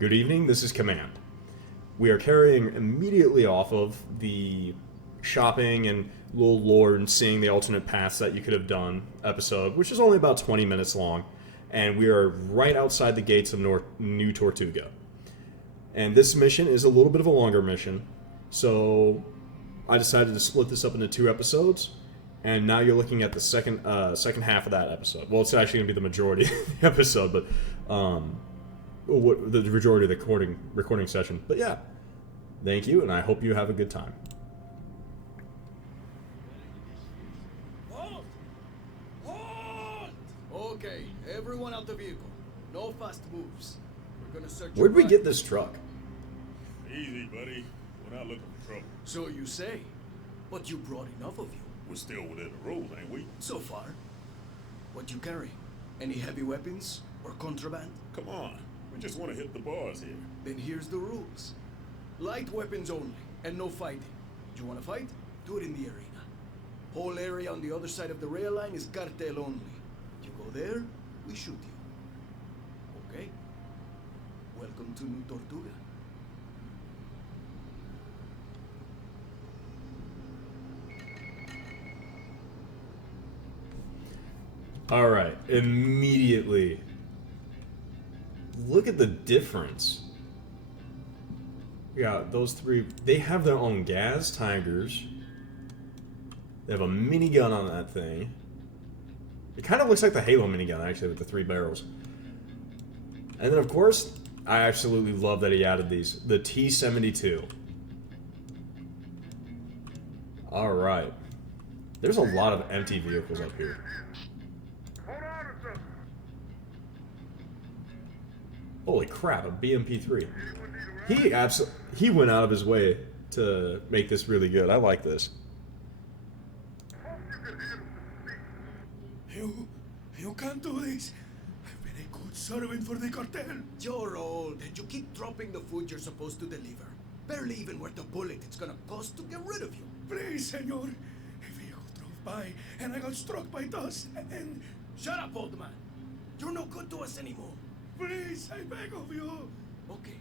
Good evening, this is Command. We are carrying immediately off of the shopping and little lore and seeing the alternate paths that you could have done episode, which is only about 20 minutes long, and we are right outside the gates of New Tortuga. And this mission is a little bit of a longer mission, so I decided to split this up into 2 episodes, and now you're looking at the second half of that episode. Well, it's actually going to be the majority of the episode, but the majority of the recording session. But yeah, thank you, and I hope you have a good time. Halt! Halt! Okay, everyone out the vehicle. No fast moves. We're gonna search. Where'd we get this truck? Easy, buddy. We're not looking for trouble. So you say, but you brought enough of you. We're still within the rules, ain't we? So far. What you carry? Any heavy weapons or contraband? Come on. We just want to hit the bars here. Then here's the rules. Light weapons only, and no fighting. Do you want to fight? Do it in the arena. Whole area on the other side of the rail line is cartel only. You go there, we shoot you. Okay? Welcome to New Tortuga. Alright, immediately. Look at the difference. Yeah, those 3, they have their own gas tigers. They have a minigun on that thing. It kind of looks like the Halo minigun, actually, with the 3 barrels. And then, of course, I absolutely love that he added these. The T-72. Alright. There's a lot of empty vehicles up here. Holy crap, a BMP3. He went out of his way to make this really good. I like this. You can't do this. I've been a good servant for the cartel. You're old, and you keep dropping the food you're supposed to deliver. Barely even worth the bullet it's gonna cost to get rid of you. Please, senor. A vehicle drove by, and I got struck by dust, and... Shut up, old man. You're no good to us anymore. Please, I beg of you. Okay.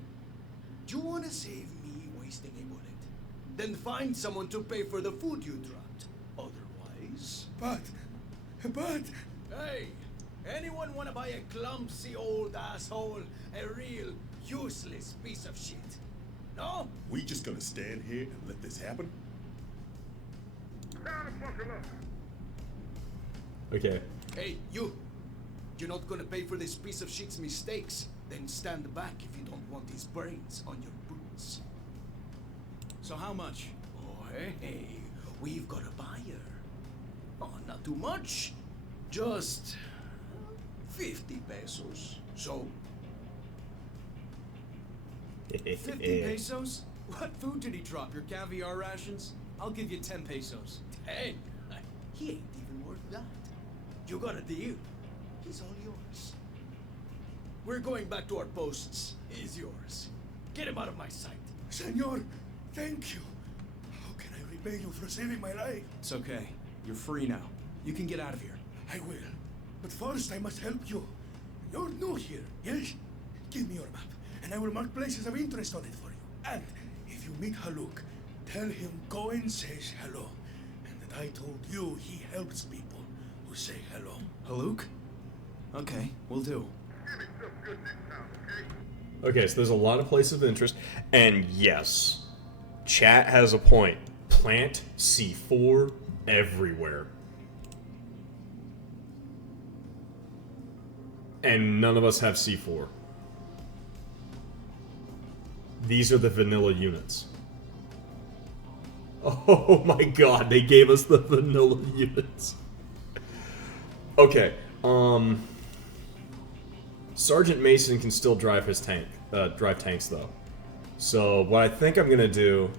Do you want to save me wasting a bullet? Then find someone to pay for the food you dropped. Otherwise... But... Hey! Anyone want to buy a clumsy old asshole? A real useless piece of shit? No? We just gonna stand here and let this happen? Okay. Hey, you! You're not gonna pay for this piece of shit's mistakes. Then stand back if you don't want his brains on your boots. So how much? Oh, hey, we've got a buyer. Oh, not too much. Just 50 pesos. So, 50 pesos? What food did he drop? Your caviar rations? I'll give you 10 pesos. 10? He ain't even worth that. You got a deal. He's all yours. We're going back to our posts. He's yours. Get him out of my sight. Senor, thank you. How can I repay you for saving my life? It's okay. You're free now. You can get out of here. I will. But first, I must help you. You're new here, yes? Give me your map, and I will mark places of interest on it for you. And if you meet Haluk, tell him Cohen says hello, and that I told you he helps people who say hello. Haluk? Okay, will do. Okay, so there's a lot of places of interest. And yes, chat has a point. Plant C4 everywhere. And none of us have C4. These are the vanilla units. Oh my god, they gave us the vanilla units. Okay, Sergeant Mason can still drive his drive tanks though. So what I think I'm gonna do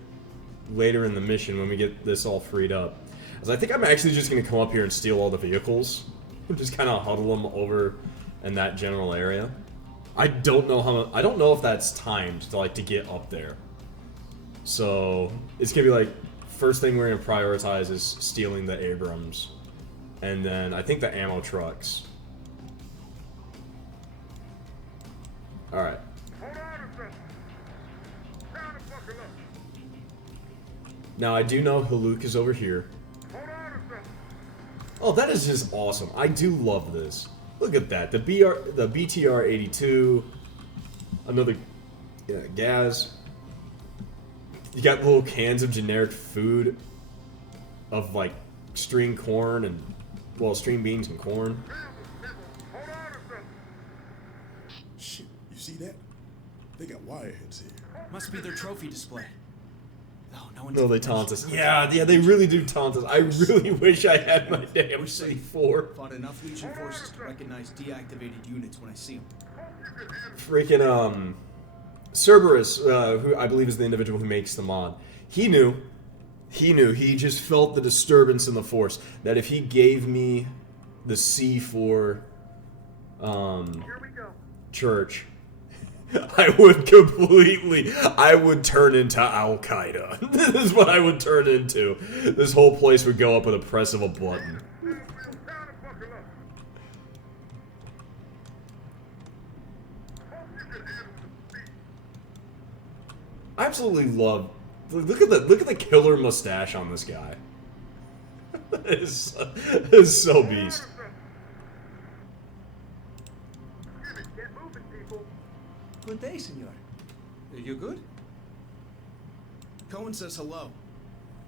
later in the mission when we get this all freed up is I think I'm actually just gonna come up here and steal all the vehicles. Just kind of huddle them over in that general area. I don't know if that's timed to get up there. So it's gonna be like first thing we're gonna prioritize is stealing the Abrams, and then I think the ammo trucks. All right. Now, I do know Haluk is over here. Oh, that is just awesome. I do love this. Look at that. The BTR-82. Another gas. You got little cans of generic food. Of, like, string corn and... Well, string beans and corn. Shit, you see that? They got wireheads here. Must be their trophy display. Oh, no one's No, they taunt us. Yeah, they really do taunt us. I really wish I had my damn C4. Fought enough Legion forces to recognize deactivated units when I see them. Freaking, Cerberus, who I believe is the individual who makes the mod, he knew. He just felt the disturbance in the Force. That if he gave me the C4, church, I would turn into Al-Qaeda. This is what I would turn into. This whole place would go up with a press of a button. I absolutely love... Look at the killer mustache on this guy. It's so beast. Good day, senor. Are you good? Cohen says hello.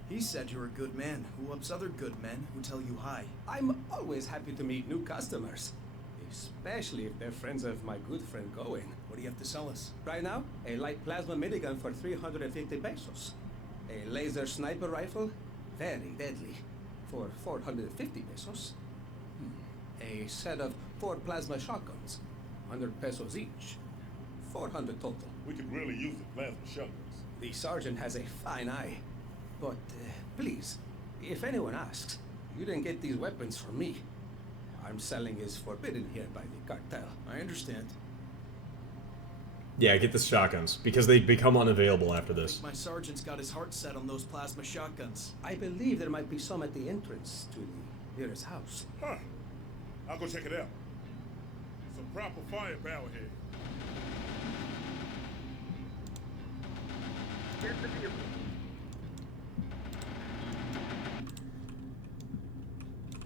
He said you're a good man who loves other good men who tell you hi. I'm always happy to meet new customers, especially if they're friends of my good friend Cohen. What do you have to sell us? Right now, a light plasma minigun for 350 pesos. A laser sniper rifle, very deadly, for 450 pesos. A set of 4 plasma shotguns, 100 pesos each. 400 total. We could really use the plasma shotguns. The sergeant has a fine eye. But, please, if anyone asks, you didn't get these weapons from me. Arms selling is forbidden here by the cartel. I understand. Yeah, get the shotguns, because they become unavailable after this. My sergeant's got his heart set on those plasma shotguns. I believe there might be some at the entrance to the nearest house. Huh. I'll go check it out. Some proper firepower here. Get the vehicle.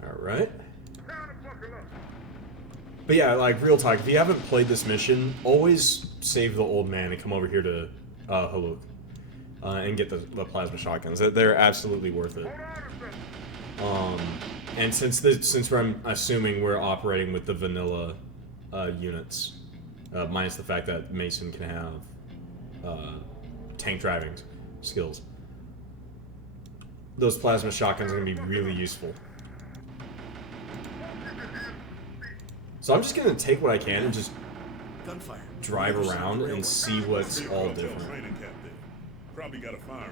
Alright. But yeah, like, real talk, if you haven't played this mission, always save the old man and come over here to Haluk. And get the plasma shotguns. They're absolutely worth it. And since I'm assuming we're operating with the vanilla units, minus the fact that Mason can have tank driving skills, those plasma shotguns are going to be really useful. So I'm just going to take what I can and just Gunfire. drive around and see what's all Hotel different. training camp there. Probably got a fire away.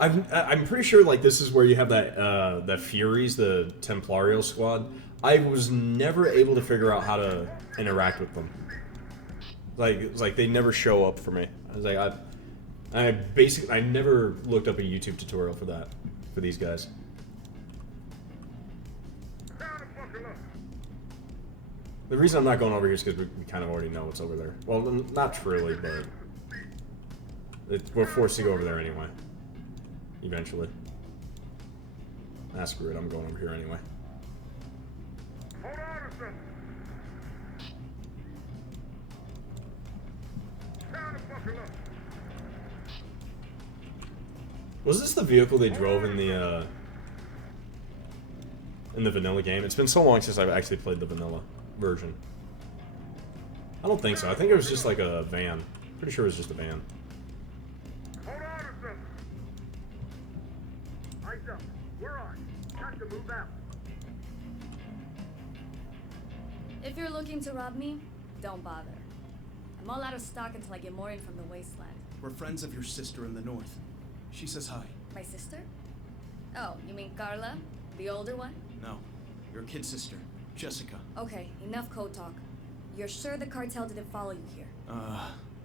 I'm pretty sure like this is where you have that Furies, the Templario squad. I was never able to figure out how to interact with them. Like it's like they never show up for me. I was like I never looked up a YouTube tutorial for that for these guys. The reason I'm not going over here is because we kind of already know what's over there. Well, not truly, but we're forced to go over there anyway. Eventually. Ah, screw it. I'm going over here anyway. Was this the vehicle they drove in the vanilla game? It's been so long since I've actually played the vanilla version. I don't think so. I think it was just like a van. Pretty sure it was just a van. If you're looking to rob me, don't bother. I'm all out of stock until I get more in from the wasteland. We're friends of your sister in the north. She says hi. My sister? Oh, you mean Carla? The older one? No. Your kid sister, Jessica. Okay, enough code talk. You're sure the cartel didn't follow you here?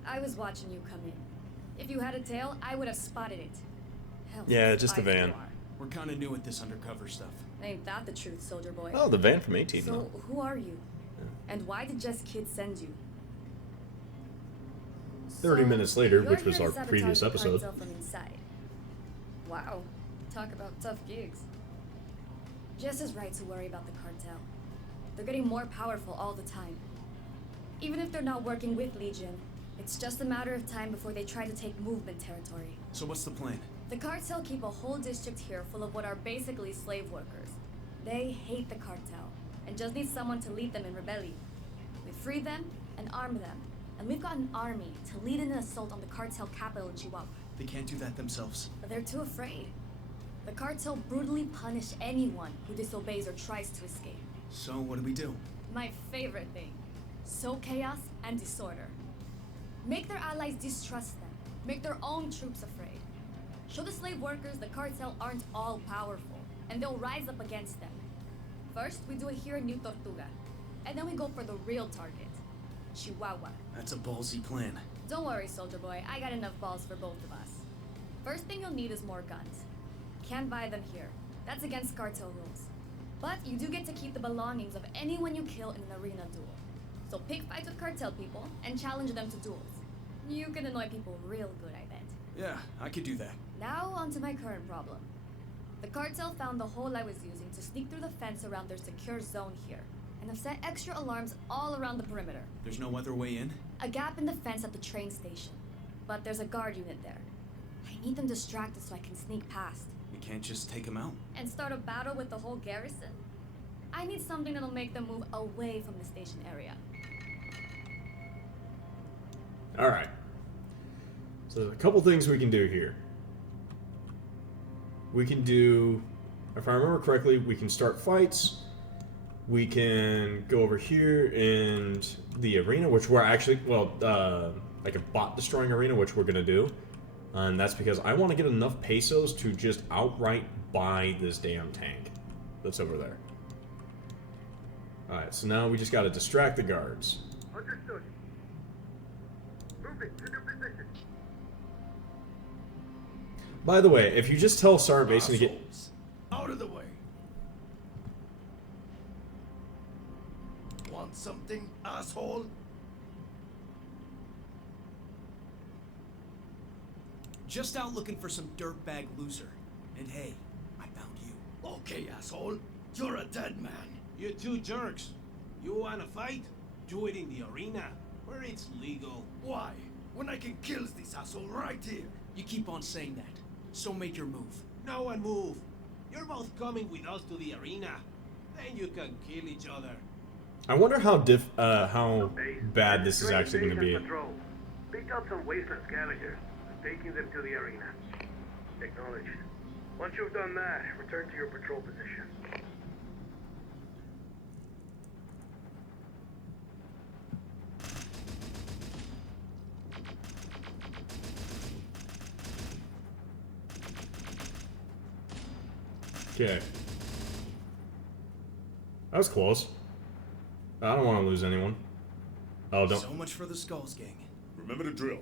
I was watching you come in. If you had a tail, I would have spotted it. Hell, Yeah, just a I know van. you are. We're kind of new at this undercover stuff. Ain't that the truth, soldier boy? Oh, the van from 18. So, who are you? And why did Jess Kid send you? 30 minutes later, you're which was here to our sabotage previous the episode. cartel from inside. Wow. Talk about tough gigs. Jess is right to worry about the cartel. They're getting more powerful all the time. Even if they're not working with Legion, it's just a matter of time before they try to take movement territory. So what's the plan? The cartel keep a whole district here full of what are basically slave workers. They hate the cartel, and just need someone to lead them in rebellion. We free them and arm them, and we've got an army to lead in an assault on the cartel capital in Chihuahua. They can't do that themselves. But they're too afraid. The cartel brutally punish anyone who disobeys or tries to escape. So what do we do? My favorite thing. Sow chaos and disorder. Make their allies distrust them. Make their own troops afraid. Show the slave workers the cartel aren't all powerful, and they'll rise up against them. First, we do it here in New Tortuga, and then we go for the real target, Chihuahua. That's a ballsy plan. Don't worry, soldier boy, I got enough balls for both of us. First thing you'll need is more guns. Can't buy them here. That's against cartel rules. But you do get to keep the belongings of anyone you kill in an arena duel. So pick fights with cartel people and challenge them to duels. You can annoy people real good, I bet. Yeah, I could do that. Now on to my current problem. The cartel found the hole I was using to sneak through the fence around their secure zone here, and have set extra alarms all around the perimeter. There's no other way in? A gap in the fence at the train station. But there's a guard unit there. I need them distracted so I can sneak past. You can't just take them out. And start a battle with the whole garrison? I need something that'll make them move away from the station area. Alright. So there's a couple things we can do here. We can do, if I remember correctly, we can start fights. We can go over here and the arena, which we're actually, well, like a bot destroying arena, which we're going to do. And that's because I want to get enough pesos to just outright buy this damn tank that's over there. Alright, so now we just got to distract the guards. Understood. Moving to new position. By the way, if you just tell Sergeant Mason to get... Assholes. Out of the way. Want something, asshole? Just out looking for some dirtbag loser. And hey, I found you. Okay, asshole. You're a dead man. You two jerks. You wanna fight? Do it in the arena, where it's legal. Why? When I can kill this asshole right here. You keep on saying that. So make your move. No one move. You're both coming with us to the arena. Then you can kill each other. I wonder how bad this is actually going to be. Patrol. Pick up some wasteland scavengers, taking them to the arena. Acknowledged. Once you've done that, return to your patrol position. Okay. That was close. I don't want to lose anyone. Oh, don't. So much for the Skulls gang. Remember the drill.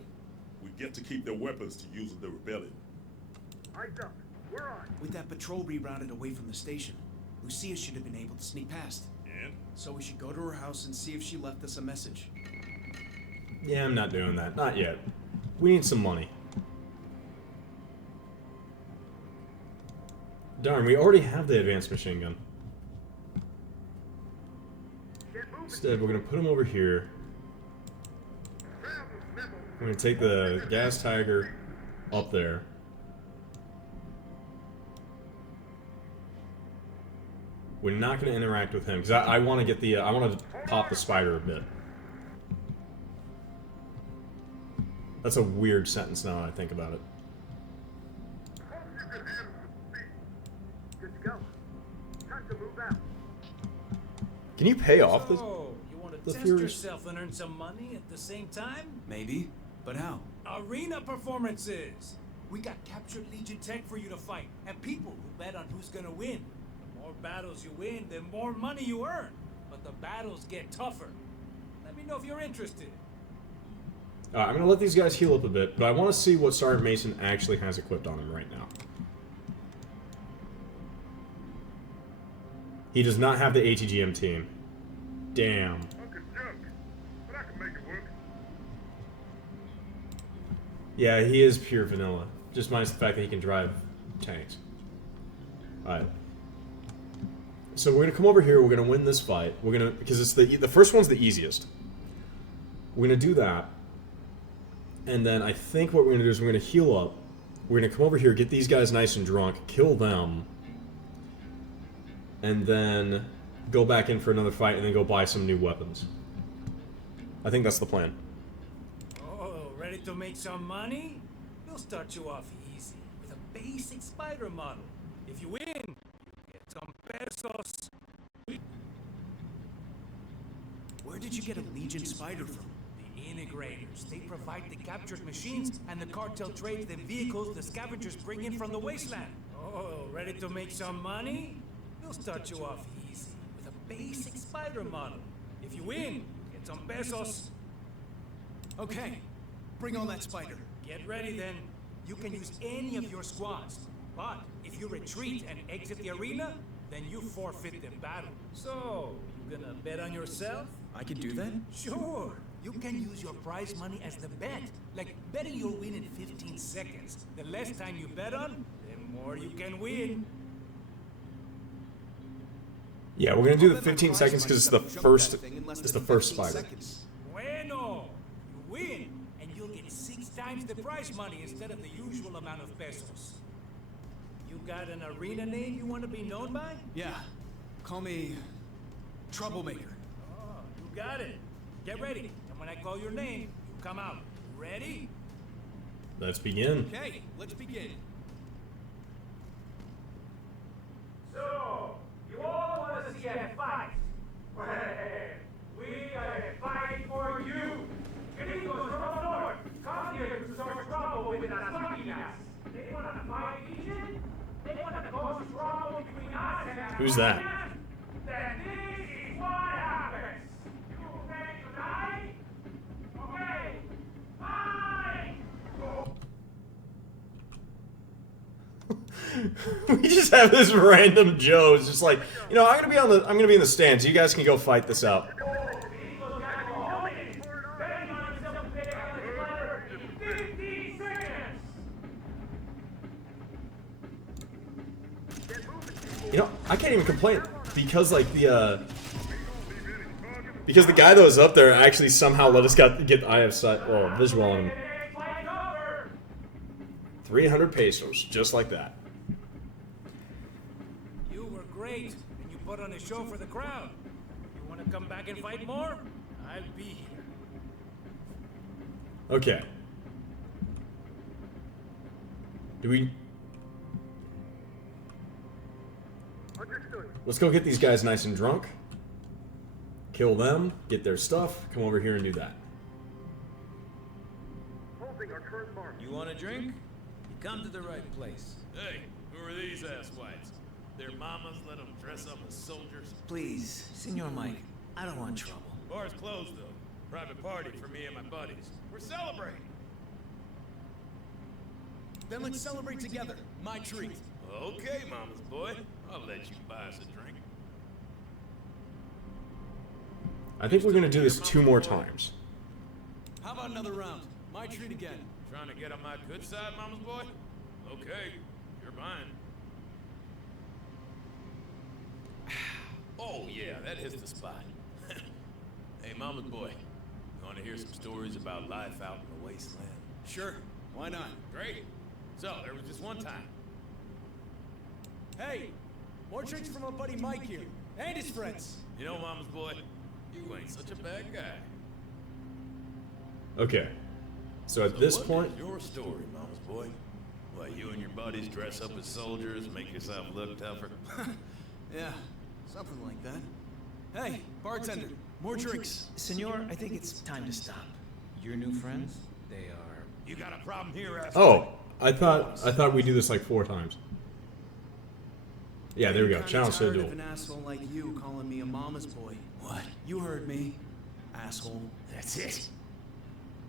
We get to keep their weapons to use in the rebellion. Eyes up. We're on. With that patrol rerouted away from the station, Lucia should have been able to sneak past. And? So we should go to her house and see if she left us a message. Yeah, I'm not doing that. Not yet. We need some money. Darn, we already have the advanced machine gun. Get moving. Instead, we're going to put him over here. We're going to take the gas tiger up there. We're not going to interact with him because I want to get the I want to pop the spider a bit. That's a weird sentence now that I think about it. Good to go. Time to move out. Can you pay off this? So, you want to the test Furies? yourself and earn some money at the same time? Maybe, but how? Arena performances! We got captured Legion tech for you to fight, and people who bet on who's gonna win. The more battles you win, the more money you earn. But the battles get tougher. Let me know if you're interested. I'm going to let these guys heal up a bit, but I want to see what Sergeant Mason actually has equipped on him right now. He does not have the ATGM team. Damn. I'm conjunct, but I can make it work. Yeah, he is pure vanilla. Just minus the fact that he can drive tanks. Alright. So we're gonna come over here, we're gonna win this fight. We're gonna, because it's the first one's the easiest. We're gonna do that. And then I think what we're gonna do is we're gonna heal up. We're gonna come over here, get these guys nice and drunk, kill them. And then go back in for another fight and then go buy some new weapons. I think that's the plan. Oh, ready to make some money? We'll start you off easy with a basic spider model. If you win, you get some pesos. Where did you get a Legion spider from? The integrators. They provide the captured machines, and the cartel trades the vehicles the scavengers bring in from the wasteland. Oh, ready to make some money? We'll start you off easy with a basic spider model. If you win, get some pesos. Okay, bring on that spider. Get ready then. You can use any of your squads. But if you retreat and exit the arena, then you forfeit the battle. So, you gonna bet on yourself? I can do that? Sure. You can use your prize money as the bet. Like betting you'll win in 15 seconds. The less time you bet on, the more you can win. Yeah, we're gonna do the 15 seconds because it's the first spider. Bueno! You win, and you'll get 6 times the prize money instead of the usual amount of pesos. You got an arena name you want to be known by? Yeah. Call me Troublemaker. Oh, you got it. Get ready, and when I call your name, you come out. Ready? Let's begin. Okay, let's begin. So, you all want to see a fight? Well, we are fighting for you. Gringos from the north, come here to start trouble with the máquinas. They want to fight Legion? They want to cause trouble between us and Who's that? Then this is what happens. You ready to die? Okay. Fight! We just have this random Joe. It's just like, you know, I'm gonna be in the stands. You guys can go fight this out. You know, I can't even complain because like because the guy that was up there actually somehow let us get the eye of sight, well, visual on him. 300 pesos, just like that. You were great, and you put on a show for the crowd. You want to come back and fight more? I'll be here. Okay. Do we... Understood. Let's go get these guys nice and drunk. Kill them, get their stuff, come over here and do that. Holding our current mark. You want a drink? You come to the right place. Hey, who are these asswhites? Their mamas let them dress up as soldiers? Please, Senor Mike, I don't want trouble. Bar's closed, though. Private party for me and my buddies. We're celebrating. Then let's celebrate together. My treat. Okay, mama's boy. I'll let you buy us a drink. I think we're gonna do this 2 more times. How about another round? My treat again. Trying to get on my good side, mama's boy? Okay, you're mine. Oh yeah, that hits the spot. Hey, mama's boy, you want to hear some stories about life out in the wasteland? Sure, why not? Great. So, there was this one time. Hey, more tricks from our buddy Mike here, and his friends. You know, mama's boy, you ain't such a bad guy. Okay. So at this what point... is your story, mama's boy? Why, you and your buddies dress up as soldiers, make yourself look tougher? Yeah, something like that. Hey, bartender, more drinks. Senor, I think it's time to stop. Your new friends? They are... You got a problem here, asshole. Oh, I thought we'd do this like 4 times. Yeah, there we go. Challenge to the duel. An asshole like you calling me a mama's boy. What? You heard me, asshole. That's it.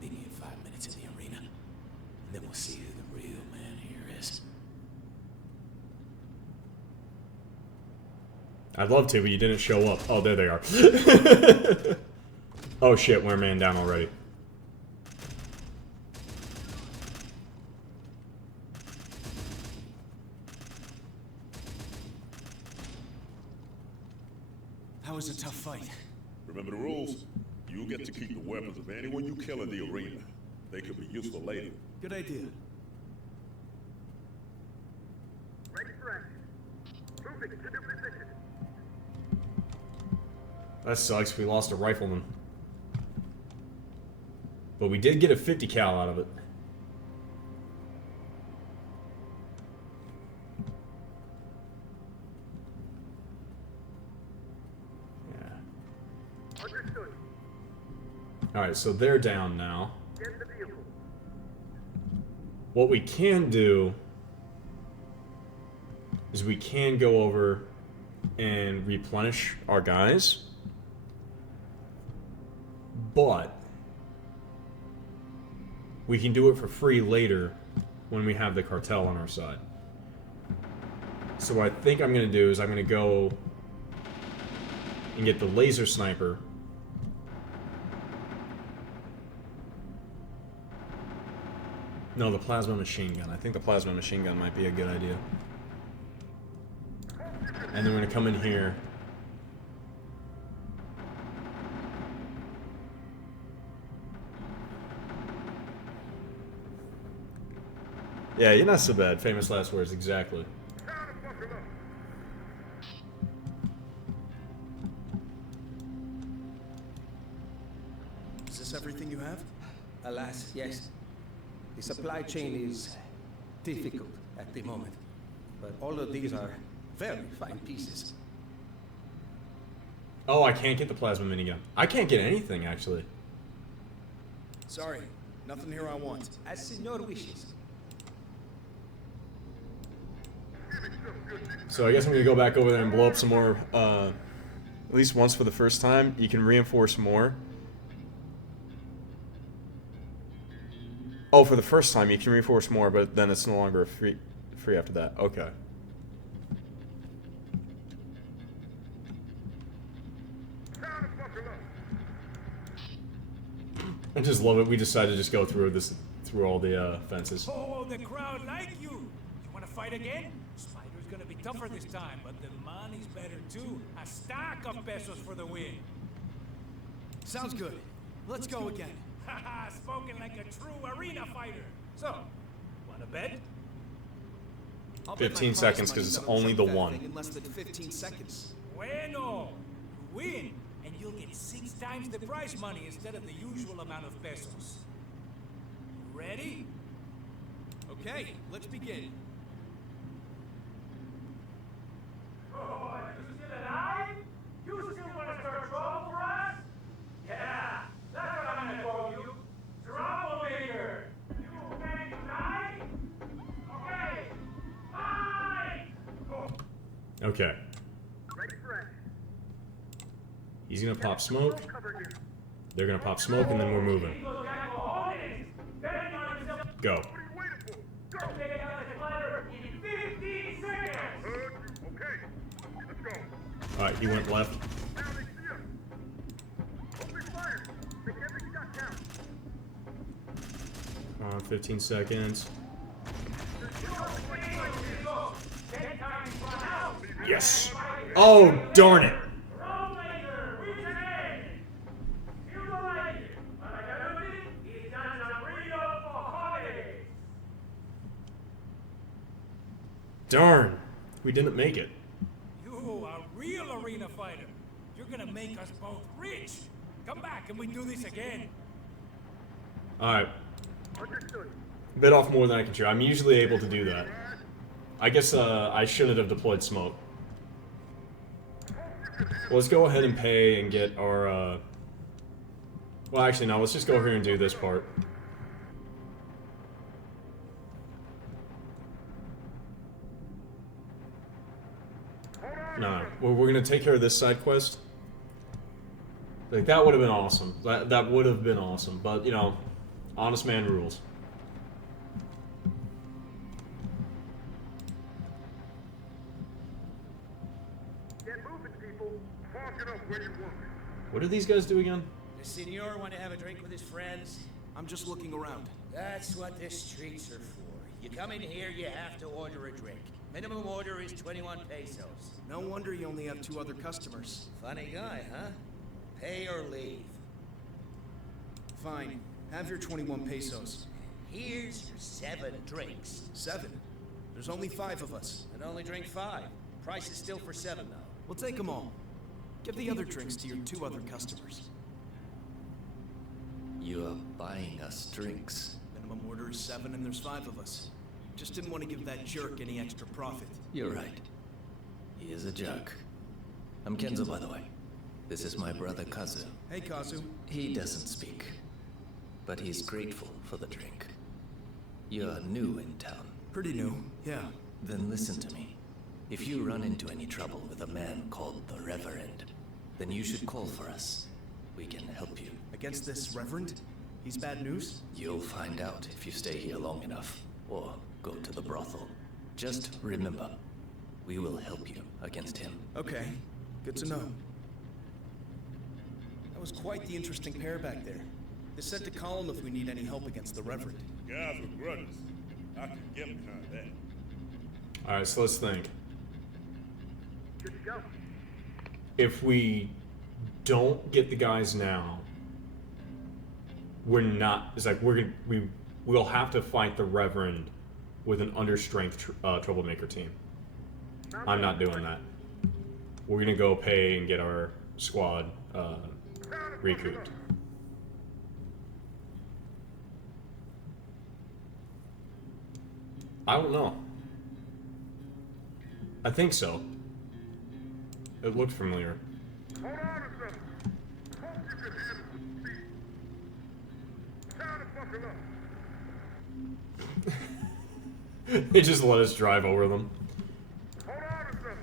Meet me in 5 minutes in the arena, and then we'll see who the real man here is. I'd love to, but you didn't show up. Oh, there they are. Oh shit, we're man down already. That was a tough fight. Remember the rules? You get to keep the weapons of anyone you kill in the arena. They could be useful later. Good idea. Ready for action. Moving to new position. That sucks, we lost a rifleman. But we did get a 50 cal out of it. Yeah. Understood. Alright, so they're down now. Get in the vehicle. What we can do is we can go over and replenish our guys. But we can do it for free later when we have the cartel on our side. So what I think I'm going to do is I'm going to go and get the laser sniper. No, the plasma machine gun. I think the plasma machine gun might be a good idea. And then we're going to come in here. Yeah, you're not so bad. Famous last words, exactly. Is this everything you have? Alas, yes. The supply chain is difficult at the moment, but all of these are very fine pieces. Oh, I can't get the plasma minigun. I can't get anything, actually. Sorry, nothing here I want. As Senor wishes. So I guess I'm going to go back over there and blow up some more, at least once for the first time. You can reinforce more. Oh, for the first time you can reinforce more, but then it's no longer free after that. Okay. I just love it. We decided to just go through all the fences. Oh, the crowd like you. You want to fight again? Spider's gonna be tougher this time, but the money's better too. A stack of pesos for the win. Sounds good. Let's go again. Haha, spoken like a true arena fighter. So, want to bet? I'll bet my 15 prize seconds, money 'cause it's that I'll only take the that one. thing in less than 15 seconds. Bueno. You win, and you'll get 6 times the prize money instead of the usual amount of pesos. You ready? Okay, let's begin. Oh, you still alive? You still want to start trouble for us? Yeah, that's what I'm gonna call you. Troublemaker. You ready to die? Okay. Fight! Okay. Ready for action. He's going to pop smoke. Cover here. They're going to pop smoke, and then we're moving. Go. What are you waiting for? Go! Take out the clutter in 15 seconds! Okay. Let's go. Alright, he went left. Now they see us. Open fire. Make every shot count. 15 seconds. Yes! Oh, darn it! Darn! We didn't make it. You, a real arena fighter. You're gonna make us both rich. Come back and we do this again. Alright. Understood. Bit off more than I can chew. I'm usually able to do that. I guess I shouldn't have deployed smoke. Well, let's go ahead and pay and get our... Well, actually, no. Let's just go here and do this part. No, we're gonna take care of this side quest. Like, that would have been awesome. That would have been awesome. But, you know, honest man rules. Get moving. Muppet people, park it up where you want it. What do these guys do again? The senor want to have a drink with his friends? I'm just looking around. That's what the streets are for. You come in here, you have to order a drink. Minimum order is 21 pesos. No wonder you only have 2 other customers. Funny guy, huh? Pay or leave. Fine. Have your 21 pesos. Here's your 7 drinks. 7? There's only 5 of us. And only drink 5. Price is still for 7, though. We'll take them all. Give the other drinks to your 2 other customers. You are buying us drinks. Minimum order is 7 and there's 5 of us. Just didn't want to give that jerk any extra profit. You're right. He is a jerk. I'm Kenzo, by the way. This is my brother Kazu. Hey, Kazu. He doesn't speak, but he's grateful for the drink. You're new in town. Pretty new, yeah. Then listen to me. If you run into any trouble with a man called the Reverend, then you should call for us. We can help you. Against this Reverend? He's bad news? You'll find out if you stay here long enough, or go to the brothel. Just remember, we will help you against him. Okay, good to know. That was quite the interesting pair back there. They said to call him if we need any help against the Reverend. Guys with grudges. I can get behind that. Alright, so let's think. Good to go. If we don't get the guys now, we're not. It's like we'll have to fight the Reverend with an understrength troublemaker team. I'm not doing that. We're gonna go pay and get our squad recouped. I don't know. I think so. It looked familiar. Hold on a second. Hope you can handle some speed. Time to buckle up. They just let us drive over them. Hold on a second.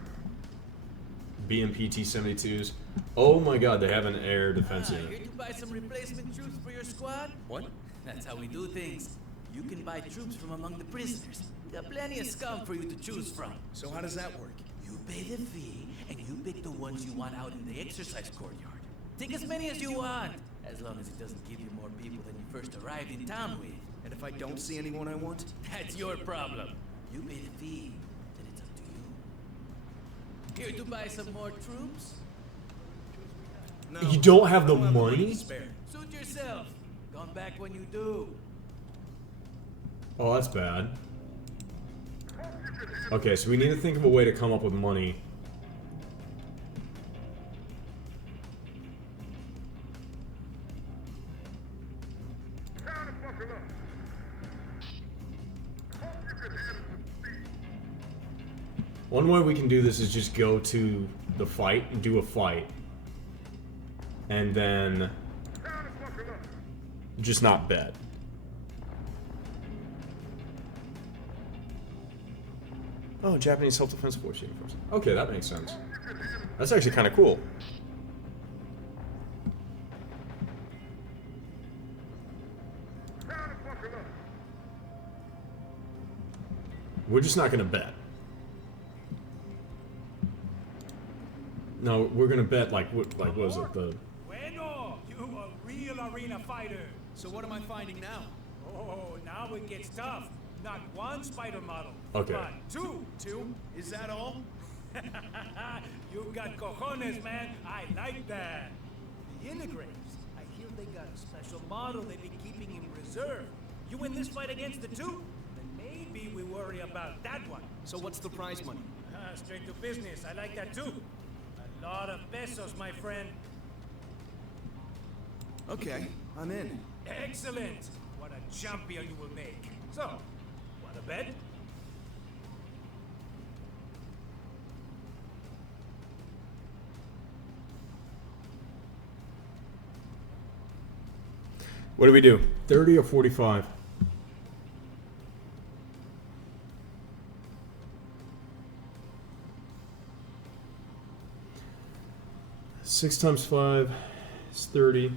BMP T-72s. Oh my god, they have an air defense Here unit. to buy some replacement troops for your squad? What? That's how we do things. You can buy troops from among the prisoners. We got plenty of scum for you to choose from. So how does that work? You pay the fee, and you pick the ones you want out in the exercise courtyard. Take as many as you want, as long as it doesn't give you more people than you first arrived in town with. And if I don't see anyone I want? That's your problem. You pay the fee, then it's up to you. Here to buy some more troops? No. You don't have the I don't money? to spare. Suit yourself. Come back when you do. Oh, that's bad. Okay, so we need to think of a way to come up with money. Time to buckle up. Hope you can handle some speed. One way we can do this is just go to the fight and do a fight. And then Time to buckle up. just not bet. Oh, Japanese self-defense force uniforms. Okay, that makes sense. That's actually kind of cool. Time to buckle up. We're just not gonna bet. No, we're gonna bet like what was it, the Bueno, you a real arena fighter. So what am I finding now? Oh, now it gets tough. Not one spider model, Okay. but 2. 2? Is that all? You got cojones, man. I like that. The integrators. I hear they got a special model they've been keeping in reserve. You win this fight against the 2, then maybe we worry about that one. So what's the prize money? Straight to business. I like that too. A lot of pesos, my friend. Okay, I'm in. Excellent. What a champion you will make. So, want to bet? What do we do? 30 or 45? Six times 5 is 30.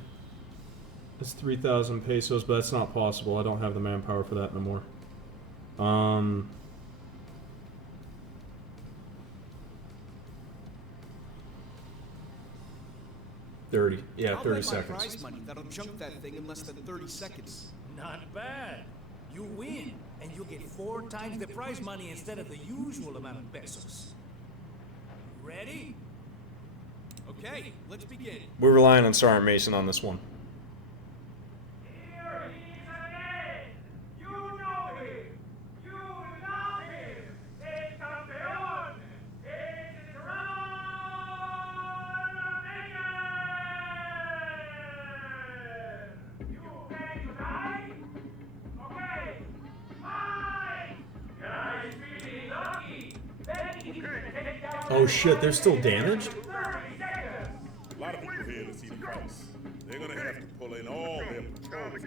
That's 3,000 pesos, but that's not possible. I don't have the manpower for that no more. 30. Yeah, I'll 30 bet my seconds. prize money that'll jump that thing in less than 30 seconds. Not bad. You win, and you'll get 4 times the prize money instead of the usual amount of pesos. Ready? Okay, let's begin. We're relying on Sergeant Mason on this one. Here he is again! You know him! You love him! El campeón! El You ready to die? Okay! Fight! Guys feeling lucky! Then he's gonna take down... Oh shit, they're still damaged? 30 seconds! A lot of people here to see the fights. They're gonna have to pull in all their patrols.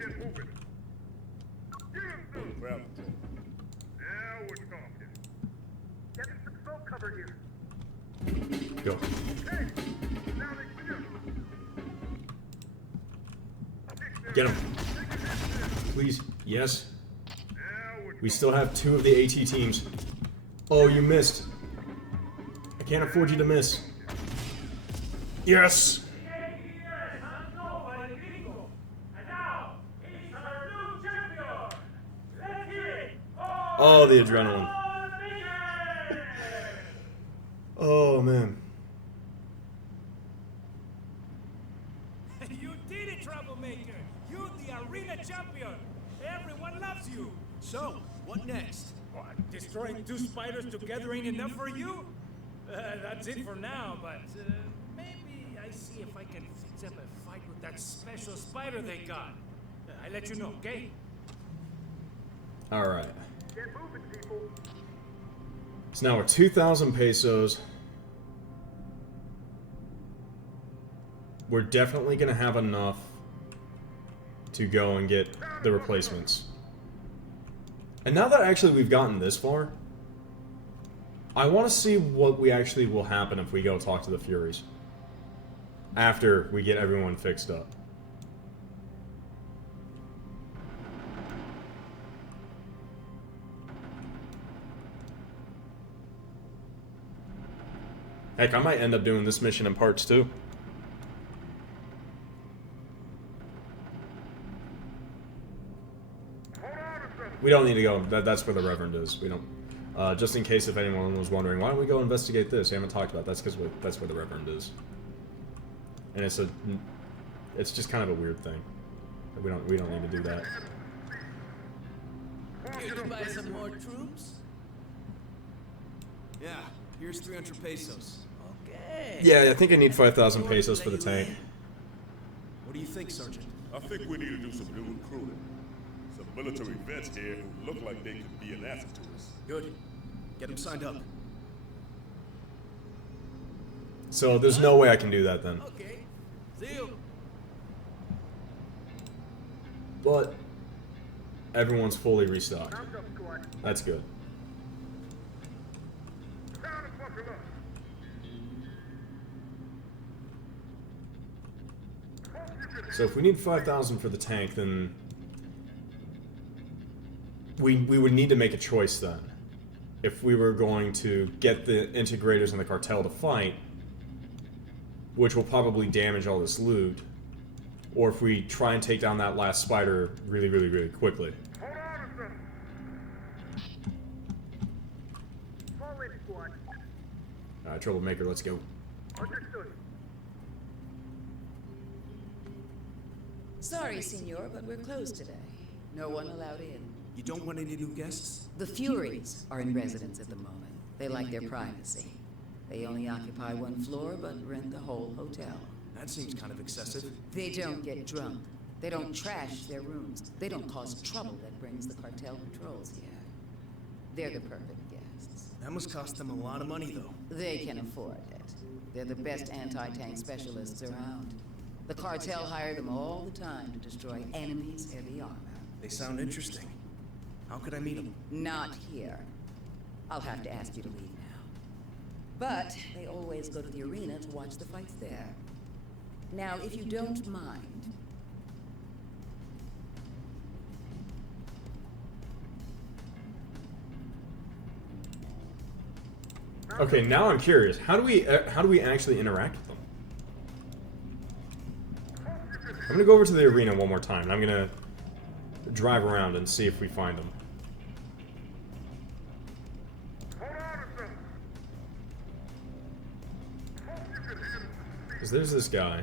Grab patrol. Now we're talking. Get me some smoke cover here. Go. Okay. Now they clear. Get him. Please. Yes. We still have 2 of the AT teams. Oh, you missed. I can't afford you to miss. Yes! Oh, the adrenaline. Oh, man. You did it, troublemaker! You're the arena champion! Everyone loves you! So, what next? What, destroying 2 spiders together ain't enough for you? That's it for now, but maybe I see if I can fix up a fight with that special spider they got. I'll let you know, okay? Alright. Get moving, people. So now we're 2,000 pesos. We're definitely going to have enough to go and get the replacements. And now that actually we've gotten this far, I want to see what we actually will happen if we go talk to the Furies. After we get everyone fixed up. Heck, I might end up doing this mission in parts too. We don't need to go. That's where the Reverend is. We don't. Just in case if anyone was wondering, why don't we go investigate this? We haven't talked about that. That's because that's where the Reverend is. And it's just kind of a weird thing. We don't need to do that. Here to buy some more troops? Yeah, here's 300 pesos. Okay. Yeah, I think I need 5,000 pesos for the tank. What do you think, Sergeant? I think we need to do some new recruiting. Some military vets here who look like they could be an asset to us. Good. Get them signed up. So there's no way I can do that then. Okay. See you. But everyone's fully restocked. That's good. So if we need 5,000 for the tank, then we would need to make a choice then. If we were going to get the integrators and the cartel to fight, which will probably damage all this loot, or if we try and take down that last spider really, really, really quickly. Fall in, squad. Alright, Troublemaker, let's go. Understood. Sorry, senor, but we're closed today. No one allowed in. You don't want any new guests? The Furies are in residence at the moment. They like their privacy. They only occupy 1 floor, but rent the whole hotel. That seems kind of excessive. They don't get drunk. They don't trash their rooms. They don't cause trouble that brings the cartel patrols here. They're the perfect guests. That must cost them a lot of money, though. They can afford it. They're the best anti-tank specialists around. The cartel hire them all the time to destroy enemies' heavy armor. They sound interesting. How could I meet them? Not here. I'll have to ask you to leave now. But they always go to the arena to watch the fights there. Now, if you don't mind... Okay, now I'm curious. How do we actually interact with them? I'm gonna go over to the arena one more time, and I'm gonna drive around and see if we find them. Because there's this guy.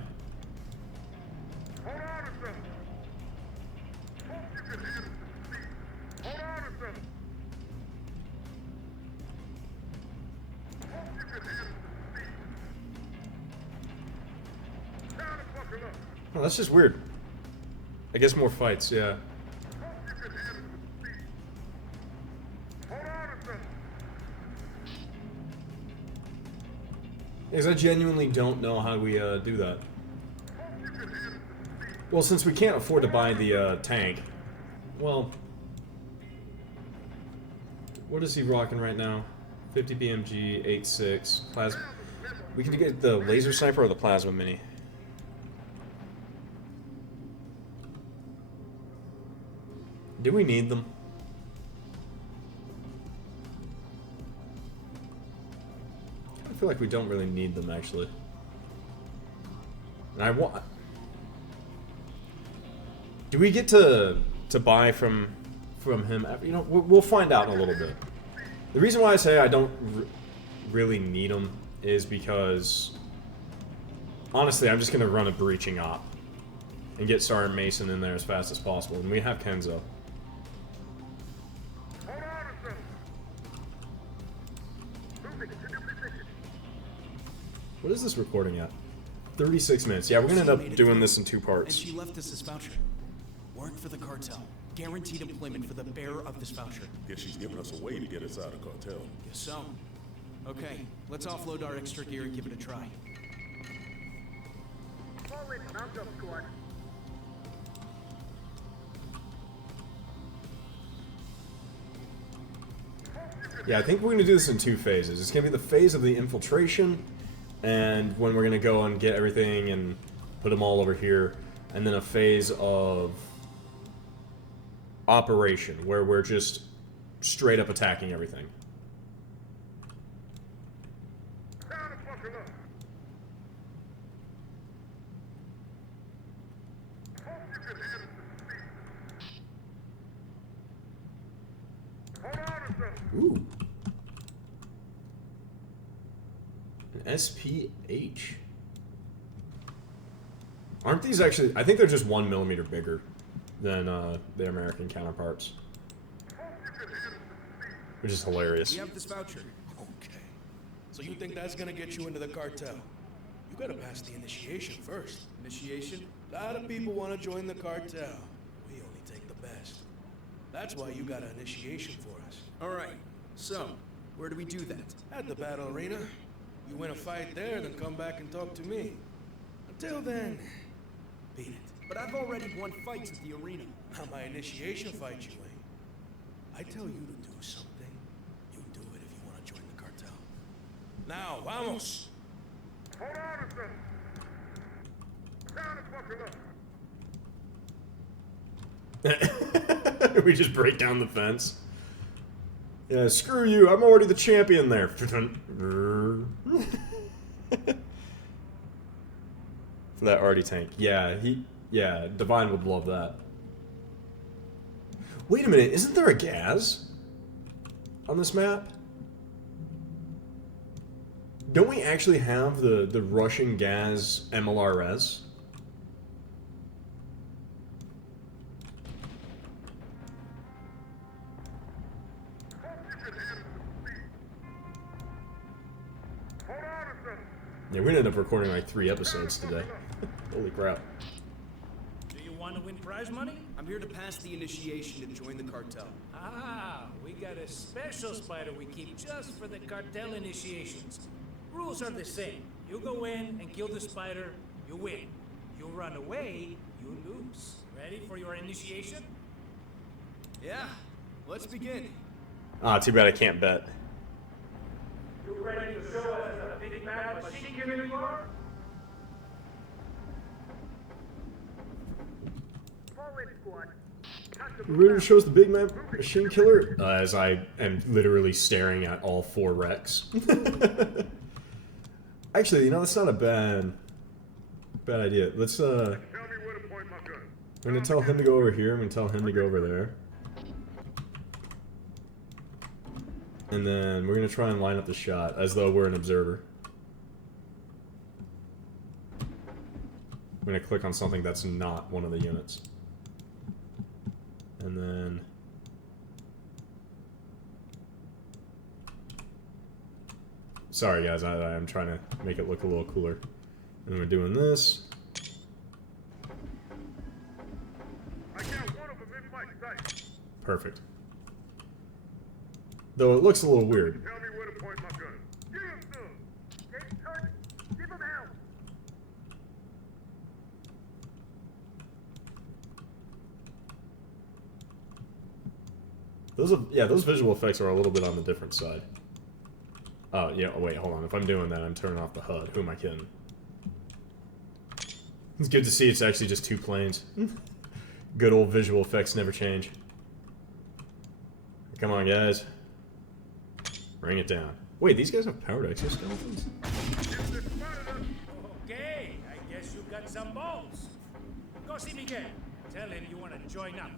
Oh, that's just weird. I guess more fights, yeah. Because I genuinely don't know how we do that. Well, since we can't afford to buy the tank, well, what is he rocking right now? 50 BMG, 8.6, plasma. We can get the laser sniper or the plasma mini. Do we need them? I feel like we don't really need them, actually. And I want... Do we get to buy from him? You know, we'll find out in a little bit. The reason why I say I don't really need them is because... Honestly, I'm just going to run a breaching op. And get Sergeant Mason in there as fast as possible. And we have Kenzo. What is this recording at? 36 minutes. Yeah, we're gonna end up doing this in 2 parts. And she left us this voucher. Work for the cartel. Guaranteed employment for the bearer of this voucher. Guess she's giving us a way to get us out of cartel. Guess so. Okay, let's offload our extra gear and give it a try. Fall in, mount up, squad. Yeah, I think we're gonna do this in 2 phases. It's gonna be the phase of the infiltration, and when we're gonna go and get everything and put them all over here, and then a phase of operation where we're just straight up attacking everything. Ooh. An SPH. Aren't these actually... I think they're just 1 millimeter bigger than the American counterparts. Which is hilarious. We have this voucher. Okay. So you think that's gonna get you into the cartel? You gotta pass the initiation first. Initiation? A lot of people want to join the cartel. We only take the best. That's why you got an initiation for us. Alright, so, where do we do that? At the battle arena. You win a fight there, then come back and talk to me. Until then, beat it. But I've already won fights at the arena. Not my initiation fight, you ain't. I tell you to do something, you do it if you want to join the cartel. Now, vamos! Hold on, sir. Down the fucker up. We just break down the fence. Yeah, screw you, I'm already the champion there. For that arty tank. Yeah, Divine would love that. Wait a minute, isn't there a gas on this map? Don't we actually have the Russian gas MLRS? Yeah, we're gonna end up recording like 3 episodes today. Holy crap. Do you want to win prize money? I'm here to pass the initiation to join the cartel. Ah, we got a special spider we keep just for the cartel initiations. Rules are the same. You go in and kill the spider, you win. You run away, you lose. Ready for your initiation? Yeah, let's begin. Ah, too bad I can't bet. You ready to show us the big bad machine killer you are? Fall in, squad. Ready shows the big man machine killer as I am literally staring at all 4 wrecks. Actually, you know, that's not a bad idea. Let's Tell me where to point I'm gonna tell him to go over here. I'm gonna tell him to go over there. And then we're gonna try and line up the shot as though we're an observer. I'm gonna click on something that's not one of the units. And then... Sorry guys, I'm trying to make it look a little cooler. And we're doing this. Perfect. Though it looks a little weird. Tell me where to point my gun. Give him some. Get touch. Give him help. Those visual effects are a little bit on the different side. Oh, yeah, oh, wait, hold on. If I'm doing that, I'm turning off the HUD. Who am I kidding? It's good to see it's actually just two planes. Good old visual effects never change. Come on, guys. Bring it down. Wait, these guys have powered exoskeletons? Okay, I guess you got some balls. Go see Miguel. Tell him you want to join up.